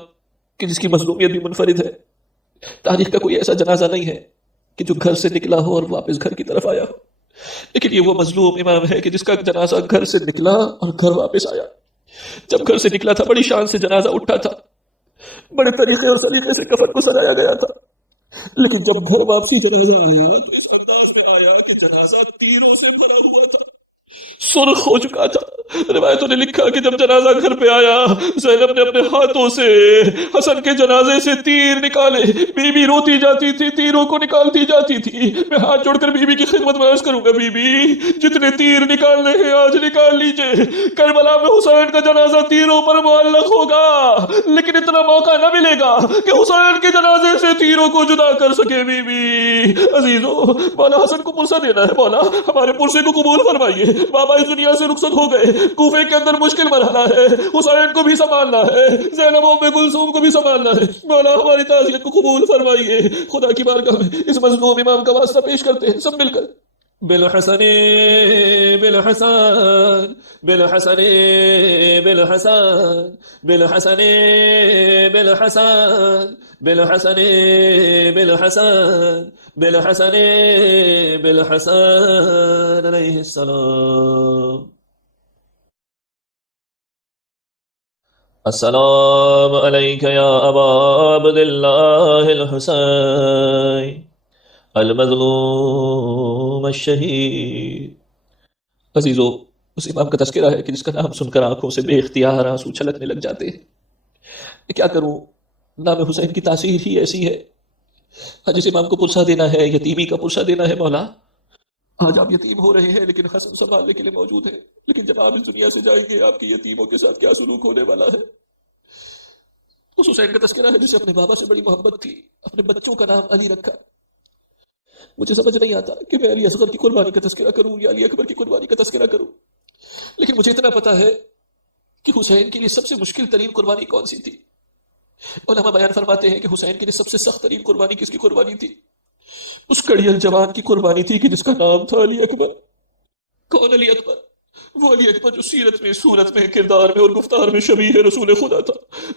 کہ جس کی مظلومیت بھی منفرد ہے، تاریخ کا کوئی ایسا جنازہ نہیں ہے کہ جو گھر سے نکلا ہو اور واپس گھر کی طرف آیا ہو، لیکن یہ وہ مظلوم امام ہے کہ جس کا جنازہ گھر سے نکلا اور گھر واپس آیا۔ جب گھر سے نکلا تھا بڑی شان سے جنازہ اٹھا تھا، بڑے طریقے اور سلیقے سے کفن کو سجایا گیا تھا، لیکن جب گھر واپسی جنازہ آیا تو اس انداز میں آیا کہ جنازہ تیروں سے بھرا ہوا تھا، سرخ ہو چکا تھا۔ روایتوں نے لکھا کہ جب جنازہ گھر پہ آیا، زینب نے اپنے ہاتھوں سے حسن کے جنازے سے تیر نکالے۔ بی بی روتی جاتی تھی، تیروں کو نکالتی جاتی تھی۔ میں ہاتھ جوڑ کر بی بی کی خدمت میں عرض کروں گا، بی بی جتنے تیر نکالنے ہیں آج نکال لیجئے۔ کربلا میں حسین کا جنازہ تیروں پر معلق ہوگا، لیکن اتنا موقع نہ ملے گا کہ حسین کے جنازے سے تیروں کو جدا کر سکے۔ بی بی عزیزو، مولا حسن کو پرسہ دینا ہے، مولا ہمارے پرسے کو قبول فرمائیے۔ بابا اس دنیا سے رخصت ہو گئے، کوفے کے اندر مشکل مرحلہ ہے، حسین کو بھی سنبھالنا ہے، زینب ام کلثوم کو بھی سنبھالنا ہے۔ مولا ہماری تعزیت کو قبول فرمائیے۔ خدا کی بارگاہ میں اس مظلوم امام کا واسطہ پیش کرتے ہیں سب مل کر۔ بالحسن بالحسن بالحسن بالحسن بالحسن بالحسن بالحسن بالحسن بالحسن بالحسن علیہ السلام۔ السلام علیک یا ابا عبداللہ الحسین المظلوم الشہید۔ عزیزو، اس امام کا تذکرہ ہے کہ جس کا نام سن کر آنکھوں سے بے اختیار آنسو چھلکنے لگ جاتے ہیں۔ کیا کروں، نام حسین کی تاثیر ہی ایسی ہے۔ آج اس امام کو پرسہ دینا ہے، یتیمی کا پرسہ دینا ہے۔ مولا آج آپ یتیم ہو رہے ہیں لیکن حسن سنبھالنے کے لیے موجود ہیں، لیکن جب آپ اس دنیا سے جائیں گے آپ کے یتیموں کے ساتھ کیا سلوک ہونے والا ہے۔ اس حسین کا تذکرہ ہے جسے اپنے بابا سے بڑی محبت تھی، اپنے بچوں کا نام علی رکھا۔ مجھے سمجھ نہیں آتا کہ میں علی اصغر کی قربانی کا تذکرہ کروں یا علی اکبر کی قربانی کا تذکرہ کروں، لیکن مجھے اتنا پتا ہے کہ حسین کے لیے سب سے مشکل ترین قربانی کون سی تھی۔ علماء بیان فرماتے ہیں کہ حسین کے لیے سب سے سخت ترین قربانی کس کی قربانی تھی؟ اس کڑیل جوان کی قربانی تھی کہ جس کا نام تھا علی اکبر۔ کون علی اکبر؟ وہ علی اکبر جو سیرت میں، صورت میں، کردار میں اور گفتار میں شبیہ رسول خدا تھا۔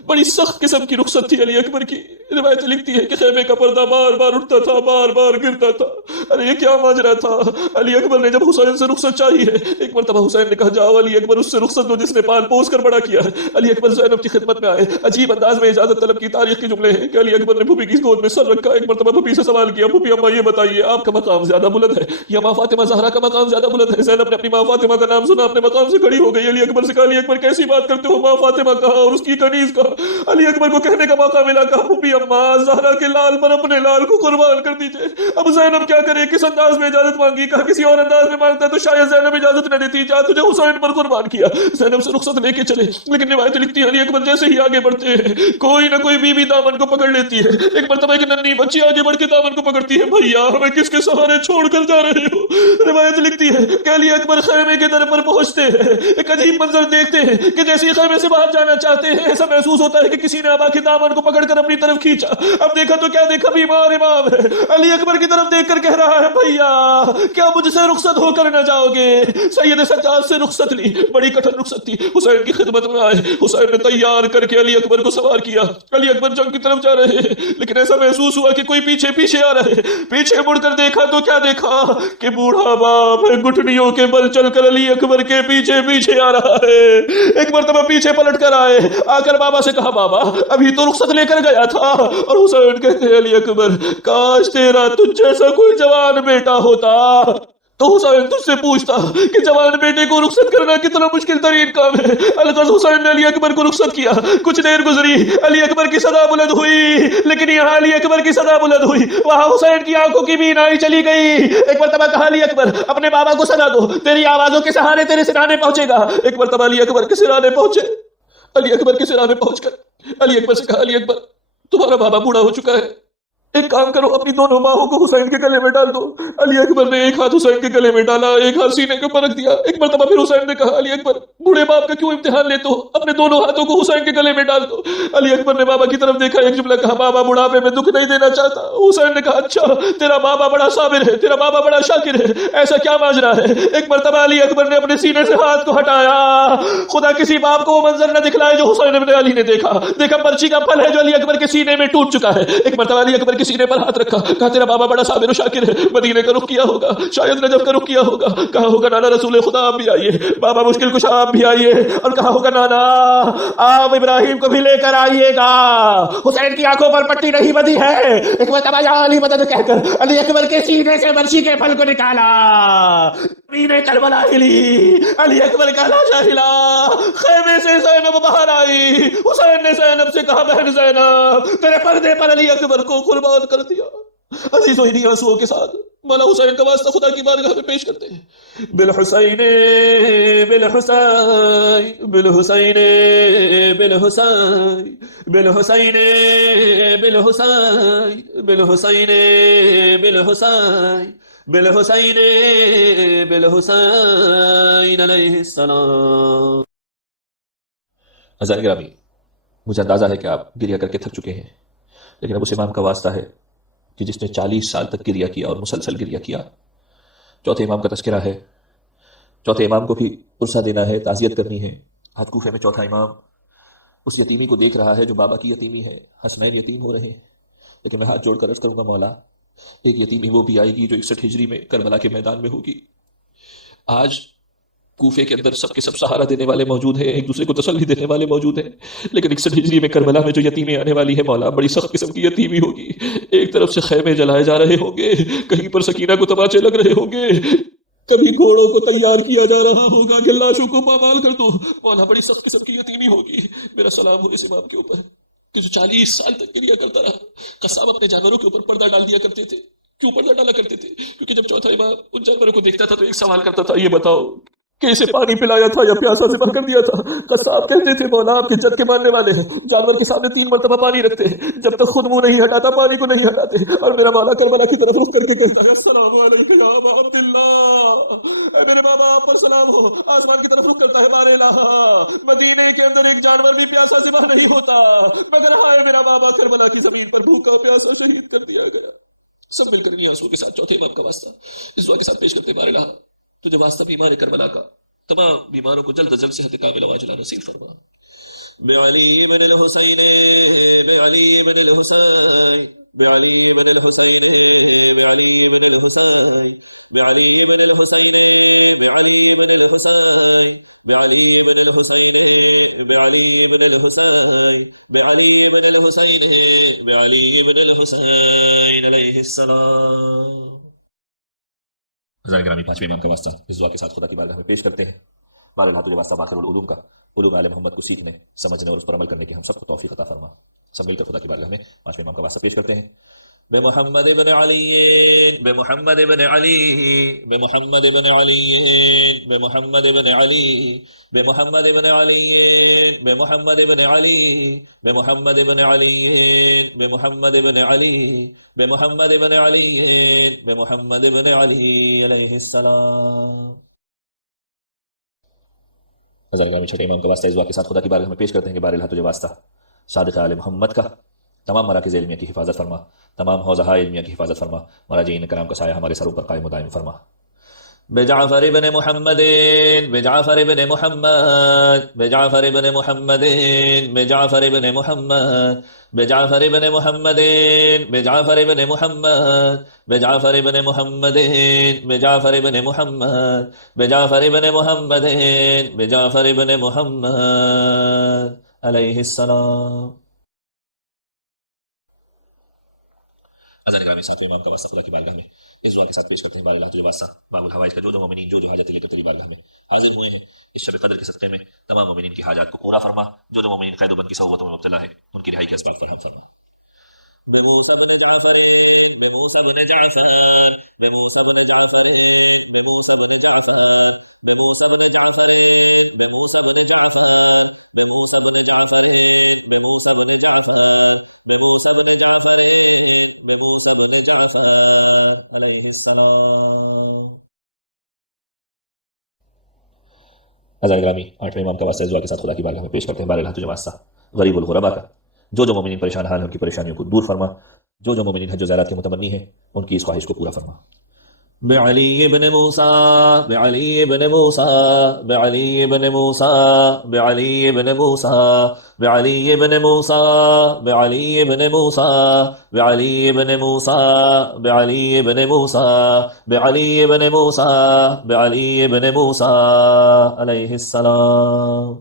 بڑی سخت قسم کی رخصت تھی علی اکبر کی۔ روایت لکھتی ہے کہ خیمے کا پردہ بار بار اٹھتا تھا، بار بار گرتا تھا۔ ارے یہ کیا ماجرا تھا؟ علی اکبر نے جب حسین سے رخصت چاہی ہے، ایک مرتبہ حسین نے کہا جاؤ علی اکبر اس سے رخصت لو جس نے پال پوس کر بڑا کیا ہے۔ علی اکبر زینب کی خدمت میں آئے، عجیب انداز میں اجازت طلب کی۔ تاریخ کے جملے ہیں کہ علی اکبر نے پھوپھی کی گود میں سر رکھا، ایک مرتبہ پھوپھی سے سوال کیا، پھوپھی اماں یہ بتائیے آپ کا مقام زیادہ بلند ہے یا ماں فاطمہ زہرا کا مقام زیادہ بلند ہے؟ زینب نے اپنی ماں فاطمہ کا نام سنا، اپنے مقام سے کھڑی ہو گئی۔ علی اکبر سے کہا علی اکبر کیسی بات کرتے ہو؟ ماں فاطمہ کہا اور اس کی کنیز کہا۔ علی اکبر کو کہنے کا موقع ملا، کہا پھوپھی اماں زہرا کے لال پر اپنے لال کو قربان کر دیجئے۔ اب زینب کیا کرے، کس انداز میں اجازت مانگی؟ کہا کسی اور انداز میں مانگتا تو شاید زینب اجازت نہ دیتی، جا تجھے حسین پر قربان کیا۔ زینب سے رخصت لے کے چلے، لیکن روایت لکھتی ہے علی اکبر جیسے ہی آگے بڑھتے ہیں کوئی نہ کوئی بیوی دامن کو پکڑ لیتی ہے۔ ایک مرتبہ ایک ننھی بچی آگے بڑھ کے دامن کو پکڑتی ہے، بھیا ہمیں کس کے سہارے چھوڑ کر جا رہے ہو؟ روایت لکھتی ہے کہ علی اکبر خیمے کے در اکبر پہنچتے ہیں ایک عجیب منظر دیکھتے ہیں کہ جیسے خیمے سے باہر جانا چاہتے ہیں ایسا محسوس ہوتا ہے کہ کسی نے آبا کے دامن کو پکڑ کر اپنی طرف کھینچا. اب دیکھا تو کیا دیکھا, بیمار امام ہے. علی اکبر کی طرف دیکھ کر کہہ رہا ہے بھیا کیا مجھ سے رخصت ہو کر نہ جاؤ گے؟ سید سجاد سے رخصت لی, بڑی کٹھن رخصت تھی. حسین کی خدمت میں آئے, حسین نے تیار کر کے علی اکبر کو سوار کیا. علی اکبر جنگ کی طرف جا رہے ہیں لیکن ایسا محسوس ہوا کہ کوئی پیچھے پیچھے آ رہے. پیچھے مڑ کر دیکھا تو کیا دیکھا کہ بوڑھا باپ گھٹنیوں کے بل چل کر علی اکبر کے پیچھے پیچھے آ رہا ہے. ایک مرتبہ پیچھے پلٹ کر آئے, آ کر بابا سے کہا بابا ابھی تو رخصت لے کر گیا تھا. اور حسین کہتے ہیں علی اکبر کاش تیرا تجھ جیسا کوئی جوان بیٹا ہوتا تو حسین تجھ سے پوچھتا کہ جوان بیٹے کو رخصت کرنا کتنا مشکل ترین کام ہے. الغرض حسین نے علی اکبر کو رخصت کیا. کچھ دیر گزری, علی اکبر کی صدا بلند ہوئی, لیکن یہاں علی اکبر کی صدا بلند ہوئی وہاں حسین کی آنکھوں کی بینائی چلی گئی. ایک مرتبہ کہا علی اکبر اپنے بابا کو صدا دو, تیری آوازوں کے سہارے تیرے سرانے پہنچے گا. ایک مرتبہ علی اکبر کے سرانے پہنچے. علی اکبر کے سرانے پہنچ کر علی اکبر سے کہا علی اکبر تمہارا بابا بوڑھا ہو چکا ہے, ایک کام کرو اپنی دونوں باہوں کو حسین کے گلے میں ڈال دو. علی اکبر نے ایک ہاتھ حسین کے گلے میں ڈالا, ایک ہاتھ سینے کے اوپر رکھ دیا. ایک مرتبہ پھر حسین نے کہا علی اکبر بوڑھے باپ کا کیوں امتحان لیتے ہو, اپنے دونوں ہاتھوں کو حسین کے گلے میں ڈال دو. علی اکبر نے بابا کی طرف دیکھا, ایک جملہ کہا بابا بڑھاپے میں دکھ نہیں دینا چاہتا. حسین نے کہا اچھا تیرا بابا بڑا صابر ہے, تیرا بابا بڑا شاکر ہے, ایسا کیا ماجرا ہے؟ ایک مرتبہ علی اکبر نے اپنے سینے سے ہاتھ کو ہٹایا. خدا کسی باپ کو وہ منظر نہ دکھلائے جو حسین ابن علی نے دیکھا. دیکھا پرچی کا پھل ہے جو علی اکبر کے سینے میں ٹوٹ چکا ہے. ایک مرتبہ علی اکبر کے سینے پر ہاتھ رکھا, کہا تیرا بابا بڑا صابر و شاکر ہے, مدینے کا رخ کیا ہوگا, شاید نجف کا رخ کیا ہوگا. کہا ہوگا نانا رسول خدا آپ بھی آئیے, بابا مشکل کشا آپ بھی آئیے. اور کہا ہوگا نانا آپ ابراہیم کو بھی لے کر آئیے گا, حسین کی آنکھوں پر پٹی نہیں بندھی ہے. ایک مرتبہ یا علی مدد کہہ کر علی اکبر کے سینے سے برچی کے پھل کو نکالا. نے کربلا ہلی, علی اکبر کا لاشا ہلا. خیمے سے زینب باہر آئی. حسین نے زینب سے کہا بہن زینب تیرے پردے پر علی اکبر کو قربان کر دیا. عزیز و ہدی آنسوؤں کے ساتھ مولا حسین کا واسطہ خدا کی بارگاہ میں پیش کرتے ہیں. بالحسین بالحسین بالحسین بالحسین بالحسین بالحسین بالحسین بالحسین بالحسین بالحسین علیہ السلام. عزیزان گرامی, مجھے اندازہ ہے کہ آپ گریہ کر کے تھک چکے ہیں, لیکن اب اس امام کا واسطہ ہے کہ جس نے 40 سال تک گریہ کیا اور مسلسل گریہ کیا. چوتھے امام کا تذکرہ ہے. چوتھے امام کو بھی عرصہ دینا ہے, تعزیت کرنی ہے. آج کوفے میں چوتھا امام اس یتیمی کو دیکھ رہا ہے جو بابا کی یتیمی ہے. حسنین یتیم ہو رہے ہیں, لیکن میں ہاتھ جوڑ کر عرض کروں گا مولا ایک یتیمی وہ بھی آئے گی جو 61 ہجری میں کربلا کے میدان میں ہوگی. آج کوفے کے اندر سب کے سب سہارا دینے والے موجود ہیں, ایک دوسرے کو تسلی دینے والے موجود ہیں, لیکن 61 ہجری میں کربلا میں جو یتیمیں آنے والی ہے مولا بڑی سخت قسم کی یتیمی ہوگی. ایک طرف سے خیمے جلائے جا رہے ہوں گے, کہیں پر سکینہ کو تماچے لگ رہے ہوں گے, کبھی گھوڑوں کو تیار کیا جا رہا ہوگا کہ لاشوں کو پامال کر دو. مولا بڑی سخت قسم کی یتیمی ہوگی. میرا سلام ہو اس امام کے اوپر کہ جو 40 سال تک گریہ کرتا رہا. قصاب اپنے جانوروں کے اوپر پردہ ڈال دیا کرتے تھے. کیوں پردہ ڈالا کرتے تھے؟ کیونکہ جب چوتھا امام ان جانوروں کو دیکھتا تھا تو ایک سوال کرتا تھا, یہ بتاؤ کہ اسے پانی پلایا تھا یا پیاسا ذبح کر دیا تھا؟ قصاب کہتے تھے مولا آپ کے جد کے ماننے والے ہیں, جانور کے سامنے 3 مرتبہ پانی رکھتے ہیں, جب تک خود منہ نہیں ہٹاتا پانی کو نہیں ہٹاتے. اور میرا مولا کربلا کی طرف رخ کر کے کہتا ہے السلام علیکم یا ابا عبداللہ, اے میرے بابا آپ پر سلام ہو. آسمان کی طرف رخ کرتا ہے بار الہ مدینے کے اندر ایک جانور بھی پیاسا ذبح نہیں ہوتا مگر ہائے میرا بابا کربلا کی زمین پر بھوکا پیاسا شہید کر دیا گیا. سب مل کر انہی آنسوؤں کے ساتھ چوتھے امام کا واسطہ اس دعا کے ساتھ پیش کرتے ہیں, بار الہ تجھے واسطہ بیمار کربلا کا تمام بیماروں کو جلد از جلد صحت کاملہ واجلہ نصیب فرما. بعلی بن الحسین بعلی بن الحسین بعلی بن الحسین بعلی بن الحسین بعلی بن الحسین بعلی بن الحسین بعلی بن الحسین بعلی بن الحسین بعلی بن الحسین بعلی بن الحسین علیہ السلام. عزیزان گرامی, 5ویں امام کا واسطہ اس دعا کے ساتھ خدا کی بارگاہ میں پیش کرتے ہیں. بار الہ تجھے واسطہ باخر العلوم کا, علوم آل محمد کو سیکھنے سمجھنے اور اس پر عمل کرنے کی ہم سب کو توفیق عطا فرما. سب مل کر خدا کی بارگاہ میں 5ویں امام کا واسطہ پیش کرتے ہیں. بے محمد ابن علی بے محمد ابن علی بے محمد ابن علی بے محمد ابن علی بے محمد ابن علی بے محمد ابن علی بے محمد ابن علی بے محمد ابن علی بے محمد ابن علی بے محمد ابن علی علیہ السلام. حضرت گرامی چھٹے امام کا واسطہ اس دعا کے ساتھ خدا کی بارگاہ میں پیش کرتے ہیں کہ بار الہ تجھے واسطہ صادق آل محمد کا تمام مراکز علمیہ کی حفاظت فرما، تمام حوزہ علمیہ کی حفاظت فرما، مراجعین کرام کا سایہ ہمارے سروں پر قائم و دائم فرما۔ بجعفر ابن محمد بجعفر ابن محمد بجعفر ابن محمد بجعفر ابن محمد بجعفر ابن محمد بجعفر ابن محمد بجعفر ابن محمد بجعفر ابن محمد بجعفر ابن محمد بجعفر ابن محمد علیہ السلام۔ اذان گرامی ساتویں امام کا واسطہ خدا کی بارگاہ میں اس دعا کے ساتھ پیش کرتے ہیں، بار الہ تجھے واسطہ باب الحوائج کا جو مومنین جو حاجت لے کر تیری بارگاہ میں حاضر ہوئے ہیں اس شب قدر کے صدقے میں تمام مومنین کی حاجات کو پورا فرما، جو مومنین قید و بند کی صعوبتوں میں مبتلا ہے ان کی رہائی کے اسباب فراہم فرما۔ بموسى بن جعفر بموسى بن جعفر بموسى بن جعفر بموسى بن جعفر بموسى بن جعفر بموسى بن جعفر بموسى بن جعفر بموسى بن جعفر بموسى بن جعفر بموسى بن جعفر علیہ السلام۔ اذان گرامی آٹھویں امام کا واسطہ دعا کے ساتھ خدا کی بارگاہ میں پیش کرتے ہیں، بار الہ تجھے واسطہ غریب الغربا کا جو مومنین پریشان حال ہیں ان کی پریشانیوں کو دور فرما، جو مومنین حج و زیارات کے متمنی ہیں ان کی اس خواہش کو پورا فرما۔ بعلی ابن موسیٰ بعلی ابن موسیٰ بعلی ابن موسیٰ بعلی ابن موسیٰ بعلی ابن موسیٰ بعلی ابن موسیٰ بعلی ابن موسیٰ بعلی ابن موسیٰ بعلی ابن موسیٰ بعلی ابن موسیٰ علیہ السلام۔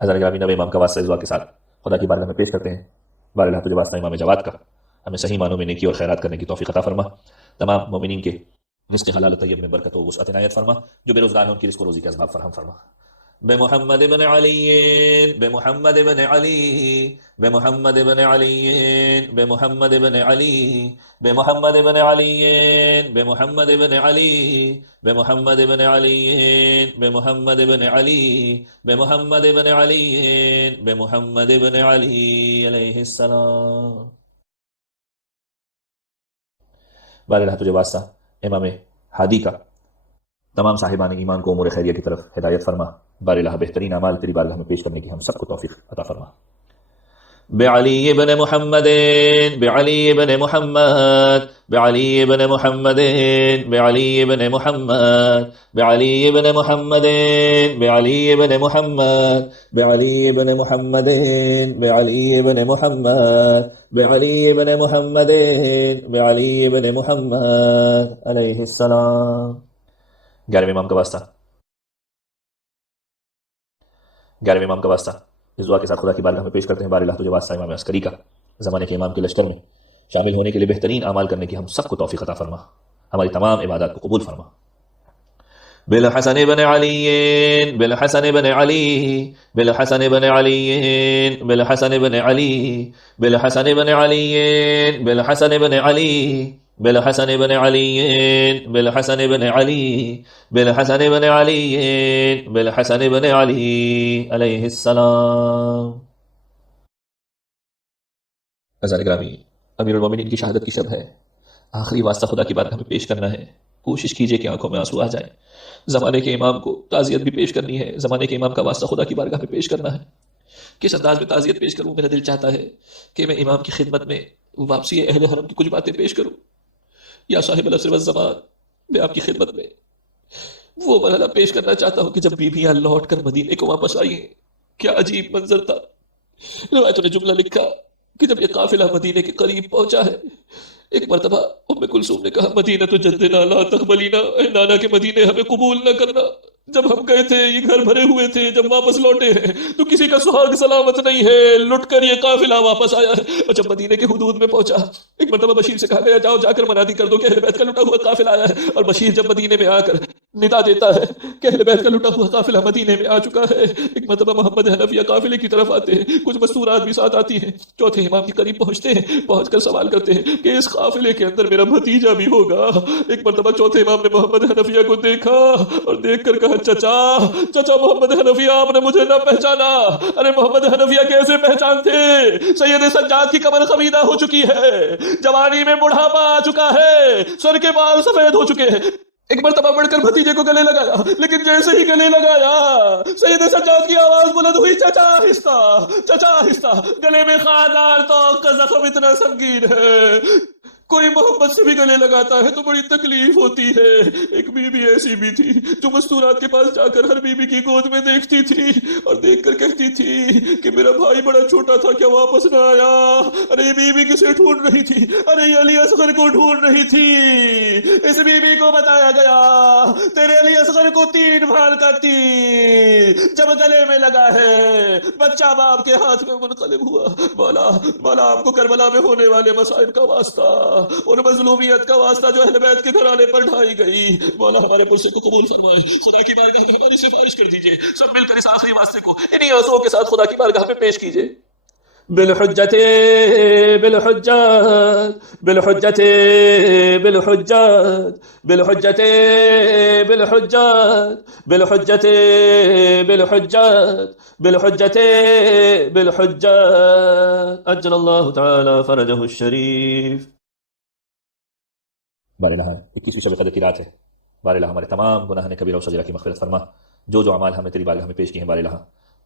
حضرت گرامی نویں امام کا واسطہ دعا کے ساتھ خدا کی بارگاہ میں پیش کرتے ہیں، بار الہ تجھے واسطہ امام جواد کا ہمیں صحیح معنوں میں نیکی اور خیرات کرنے کی توفیق عطا فرما، تمام مومنین کے رزق حلال و طیب میں برکت و وسعت عنایت فرما، جو بے روزگار ہیں ان کی رزق و روزی کے اسباب فراہم فرما۔ بمحمد بن علی بمحمد بن علی بمحمد بن علی بمحمد بن علی بمحمد بن علی بمحمد بن علی بمحمد بن علی بمحمد بن علی بمحمد بن علی بمحمد بن علی علیہ السلام۔ بار الہ تجھے واسطہ امام ہادی کا تمام صاحبان ایمان کو امور خیریہ کی طرف ہدایت فرما، بار الہ بہترین اعمال تیری بارگاہ میں پیش کرنے کی ہم سب کو توفیق عطا فرما۔ بعلی ابن محمد بعلی ابن محمد بعلی ابن محمد بعلی ابن محمد بعلی ابن محمد بعلی ابن محمد بعلی ابن محمد بعلی ابن محمد بعلی ابن محمد بعلی ابن محمد علیہ السلام۔ 11ویں امام کا واسطہ اس دعا کے ساتھ خدا کی بارگاہ میں پیش کرتے ہیں، بار الہ تجھے واسطہ امام عسکری کا زمانے کے امام کے لشکر میں شامل ہونے کے لیے بہترین اعمال کرنے کی ہم سب کو توفیق عطا فرما، ہماری تمام عبادات کو قبول فرما۔ بالحسن بن علی بالحسن بن علی بالحسن بن علی بالحسن بن علی بالحسن بن علی بالحسن بن علی بالحسن بن علی بالحسن بن علی بالحسن بن علی بالحسن بن علی علیہ السلام۔ اذان گرامی امیر المومنین کی شہادت کی شب ہے، آخری واسطہ خدا کی بارگاہ میں پیش کرنا ہے، کوشش کیجئے کہ آنکھوں میں آنسو آ جائیں، زمانے کے امام کو تعزیت بھی پیش کرنی ہے، زمانے کے امام کا واسطہ خدا کی بارگاہ میں پیش کرنا ہے۔ کس انداز میں تعزیت پیش کروں؟ میرا دل چاہتا ہے کہ میں امام کی خدمت میں واپسی اہل حرم کی کچھ باتیں پیش کروں۔ یا صاحب العصر والزمان، میں آپ کی خدمت میں وہ مرحلہ پیش کرنا چاہتا ہوں کہ جب بیویاں لوٹ کر مدینے کو واپس آئی ہیں، کیا عجیب منظر تھا۔ روایتوں نے جملہ لکھا کہ جب یہ قافلہ مدینے کے قریب پہنچا ہے، ایک مرتبہ ام کلثوم نے کہا مدینہ تو جدنا لا تقبلینا، اے نانا کے مدینے ہمیں قبول نہ کرنا، جب ہم گئے تھے یہ گھر بھرے ہوئے تھے، جب واپس لوٹے ہیں تو کسی کا سہاگ سلامت نہیں ہے، لٹ کر یہ قافلہ واپس آیا ہے۔ اور جب مدینے کے حدود میں پہنچا، ایک مرتبہ بشیر سے کہا گیا جاؤ جا کر منادی کر دو کہ اہل بیت کا لٹا ہوا قافلہ آیا ہے، اور بشیر جب مدینے میں آ کر ندا دیتا ہے کہ اہل بیت کا لٹا ہوا قافلہ مدینے میں آ چکا ہے۔ ایک مرتبہ محمد حنفیہ قافلے کی طرف آتے ہیں، کچھ مستورات بھی ساتھ آتی ہیں، چوتھے امام کے قریب پہنچتے ہیں، پہنچ کر سوال کرتے ہیں کہ اس قافلے کے اندر میرا بھتیجا بھی ہوگا۔ ایک مرتبہ چوتھے امام نے محمد حنفیہ کو دیکھا اور دیکھ کر کہا چچا محمد حنفیہ آپ نے مجھے نہ پہچانا؟ ارے محمد حنفیہ کیسے پہچانتے؟ سید سجاد کی کمر خمیدہ ہو چکی ہے، جوانی میں بڑھاپا آ چکا ہے، سر کے بال سفید ہو چکے ہیں، ایک مرتبہ بڑھ کر بھتیجے کو گلے لگایا، لیکن جیسے ہی گلے لگایا سید سجاد کی آواز بلند ہوئی، چچا آہستہ، چچا آہستہ، گلے میں خاردار توق کا زخم اتنا سنگین ہے، کوئی محبت سے بھی گلے لگاتا ہے تو بڑی تکلیف ہوتی ہے۔ ایک بی بی ایسی بھی تھی جو مستورات کے پاس جا کر ہر بی بی کی گود میں دیکھتی تھی اور دیکھ کر کہتی تھی کہ میرا بھائی بڑا چھوٹا تھا، کیا واپس نہ آیا؟ ارے یہ بی بی کسے ڈھونڈ رہی تھی؟ ارے یہ علی اصغر کو ڈھونڈ رہی تھی۔ اس بی بی کو بتایا گیا تیرے علی اصغر کو 3 بھال کا تیر جب گلے میں لگا ہے، بچہ باپ کے ہاتھ میں منقلب ہوا۔ مولا مولا آپ کو کربلا میں ہونے والے مصائب کا واسطہ، اور مظلومیت کا واسطہ جو اہل بیت کے گھرانے پر ڈھائی گئی، مولا ہمارے پرسے کو قبول فرمائے۔ خدا کی بارگاہ میں ہماری سفارش کر دیجئے، سب مل کر اس آخری واسطے کو انہی آنسوؤں کے ساتھ خدا کی بارگاہ میں پیش کیجئے۔ بالحجت بالحجت بالحجت بالحجت بالحجت بالحجت بالحجت بالحجت بالحجت بالحجت اجل اللہ تعالی فرجہ الشریف۔ بار الہ 21ویں شب قدر کی رات ہے۔ بار الہ ہمارے تمام گناہ کبیرہ و صغیرہ کی مغفرت فرما۔ جو اعمال ہم نے تیری بارگاہ میں پیش کیے ہیں بار الہ،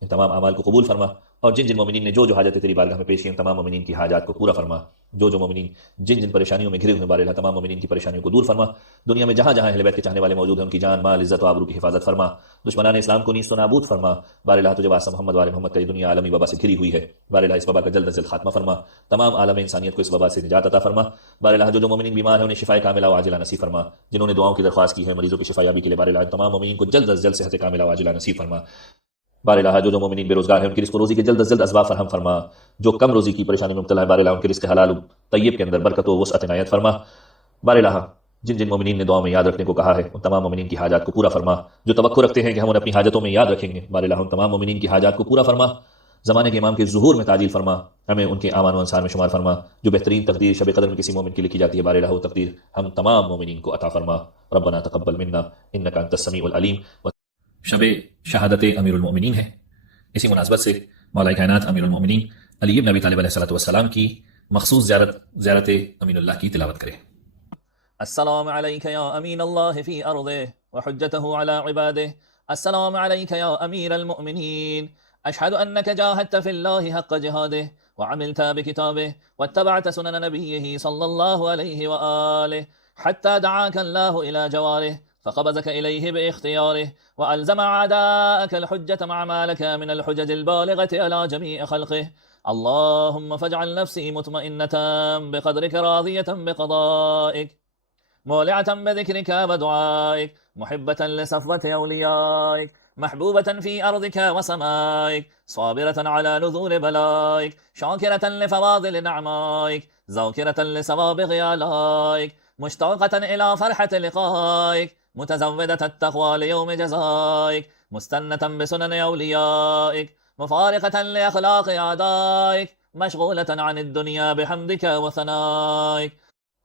ان تمام اعمال کو قبول فرما، اور جن مومنین نے جو حاجتیں تیری بارگاہ میں پیش کی ان تمام مومنین کی حاجات کو پورا فرما۔ جو مومنین جن پریشانیوں میں گھرے ہوئے ہیں بار الہ، تمام مومنین کی پریشانیوں کو دور فرما۔ دنیا میں جہاں جہاں اہل بیت کے چاہنے والے موجود ہیں ان کی جان مال عزت و آبرو کی حفاظت فرما۔ دشمنان اسلام کو نیست و نابود فرما۔ بار الہ تجھے واسطہ محمد وال محمد کا یہ دنیا عالمی وبا سے گھری ہوئی ہے، بار الہ اس وبا کا جلد از جلد خاتمہ فرما۔ تمام عالم انسانیت کو اس وبا سے نجات عطا فرما۔ بار الہ جو مومنین بیمار ہیں انہیں شفائے کاملہ و عاجلہ نصیب فرما۔ جنہوں نے دعاؤں کی درخواست کی ہے مریضوں کی شفا یابی کے لیے بار الہ تمام مومنین کو جلد از جلد صحت کاملہ و عاجلہ نصیب فرما۔ بار الہ جو مومنین بے روزگار ہیں ان کی رزق و روزی کے جلد از جلد اسباب فراہم فرما۔ جو کم روزی کی پریشانی میں مبتلا ہے بار الہ ان کے رزق حلال و طیب کے اندر برکت و وسعت عنایت فرما۔ بار الہ جن مومنین نے دعاؤں میں یاد رکھنے کو کہا ہے ان تمام مومنین کی حاجات کو پورا فرما۔ جو توقع رکھتے ہیں کہ ہم انہیں اپنی حاجتوں میں یاد رکھیں گے بار الہ ان تمام مومنین کی حاجات کو پورا فرما۔ زمانے کے امام کے ظہور میں تعجیل فرما، ہمیں ان کے اعوان و انصار میں شمار فرما۔ جو بہترین تقدیر شب قدر میں کسی مومن کی لکھی جاتی ہے بار الہ وہ تقدیر ہم تمام مومنین کو عطا فرما۔ ربنا تقبل منا انک انت السمیع العلیم۔ شب شہادت امیر المؤمنین ہے، اسی مناسبت سے مولا کائنات امیر المؤمنین علی بن ابی طالب علیہ السلام کی مخصوص زیارت امین اللہ کی تلاوت کریں۔ السلام عليك يا أمين الله في أرضه وحجته على عباده. السلام عليك يا أمير المؤمنين. أشهد أنك جاهدت في الله حق جهاده وعملت بكتابه واتبعت سنن نبيه صلى الله عليه وآله حتى دعاك الله إلى جواره فقبضك إليه باختياره وألزم أعداءك الحجة مع ما لك من الحجج البالغة على جميع خلقه. اللهم فاجعل نفسي مطمئنة بقدرك راضية بقضائك مولعة بذكرك ودعائك محبة لصفوة أوليائك محبوبة في أرضك وسمائك صابرة على نذور بلائك شاكرة لفواضل نعمائك ذاكرة لسوابغ آلائك مشتاقة إلى فرحة لقائك متزودة التقوى ليوم جزائك مستنة بسنن أوليائك مفارقة لأخلاق أعدائك مشغولة عن الدنيا بحمدك وثنائك.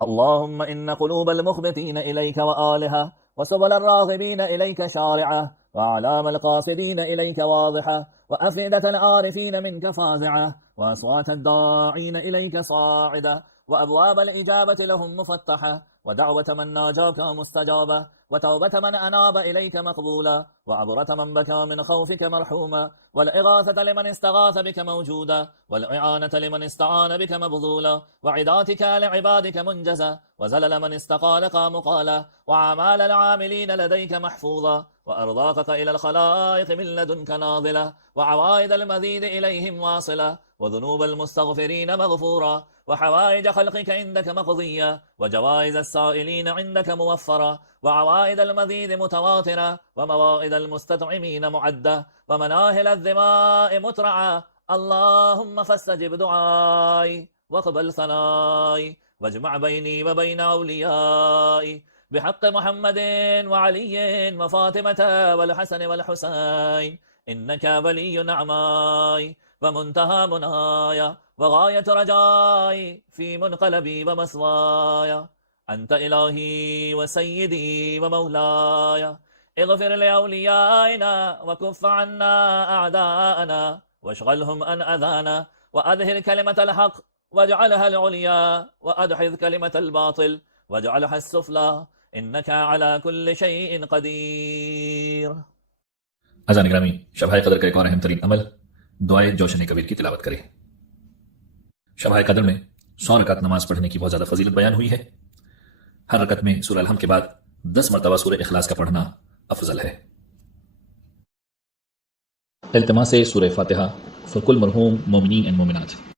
اللهم إن قلوب المخبتين إليك وآلها وسبل الراغبين إليك شارعة وأعلام القاصدين إليك واضحة وأفئدة العارفين منك فازعة وأصوات الداعين إليك صاعدة وأبواب الإجابة لهم مفتحة ودعوة من ناجاك مستجابة وتوبة من أناب إليك مقبولة وعبرة من بكى من خوفك مرحومة والإغاثة لمن استغاث بك موجودة والإعانة لمن استعان بك مبذولة وعداتك لعبادك منجزة وزلل من استقالك مقالة وعمال العاملين لديك محفوظة وأرضاقك إلى الخلائق من لدنك ناظلة وعوائد المزيد إليهم واصلة وذنوب المستغفرين مغفورة وحوائج خلقك عندك مقضية وجوائز السائلين عندك موفرة وعوائد المزيد متواترة وموائد المستطعمين معدة ومناهل الظماء مترعة. اللهم فاستجب دعائي واقبل ثنائي واجمع بيني وبين أوليائي بحق محمد وعلي وفاطمة والحسن والحسين إنك ولي نعماي ومنتهى مناي وغاية رجائي في منقلبي ومثواي. أنت إلهي وسيدي ومولاي اغفر لأوليائنا وكف عنا أعداءنا واشغلهم عن أذانا وأظهر كلمة الحق واجعلها العليا وأدحض كلمة الباطل واجعلها السفلى إنك على كل شيء قدير. اذان گرامی، شبہ قدر کا ایک اور اہم ترین عمل دعائے جوشن کبیر کی تلاوت کرے۔ شبہ قدر میں 100 رکعت نماز پڑھنے کی بہت زیادہ فضیلت بیان ہوئی ہے۔ ہر رکعت میں سورہ الحمد کے بعد 10 مرتبہ سورہ اخلاص کا پڑھنا افضل ہے۔ التماس سورہ فاتحہ فر کل مرحوم مومنین اینڈ مومنات۔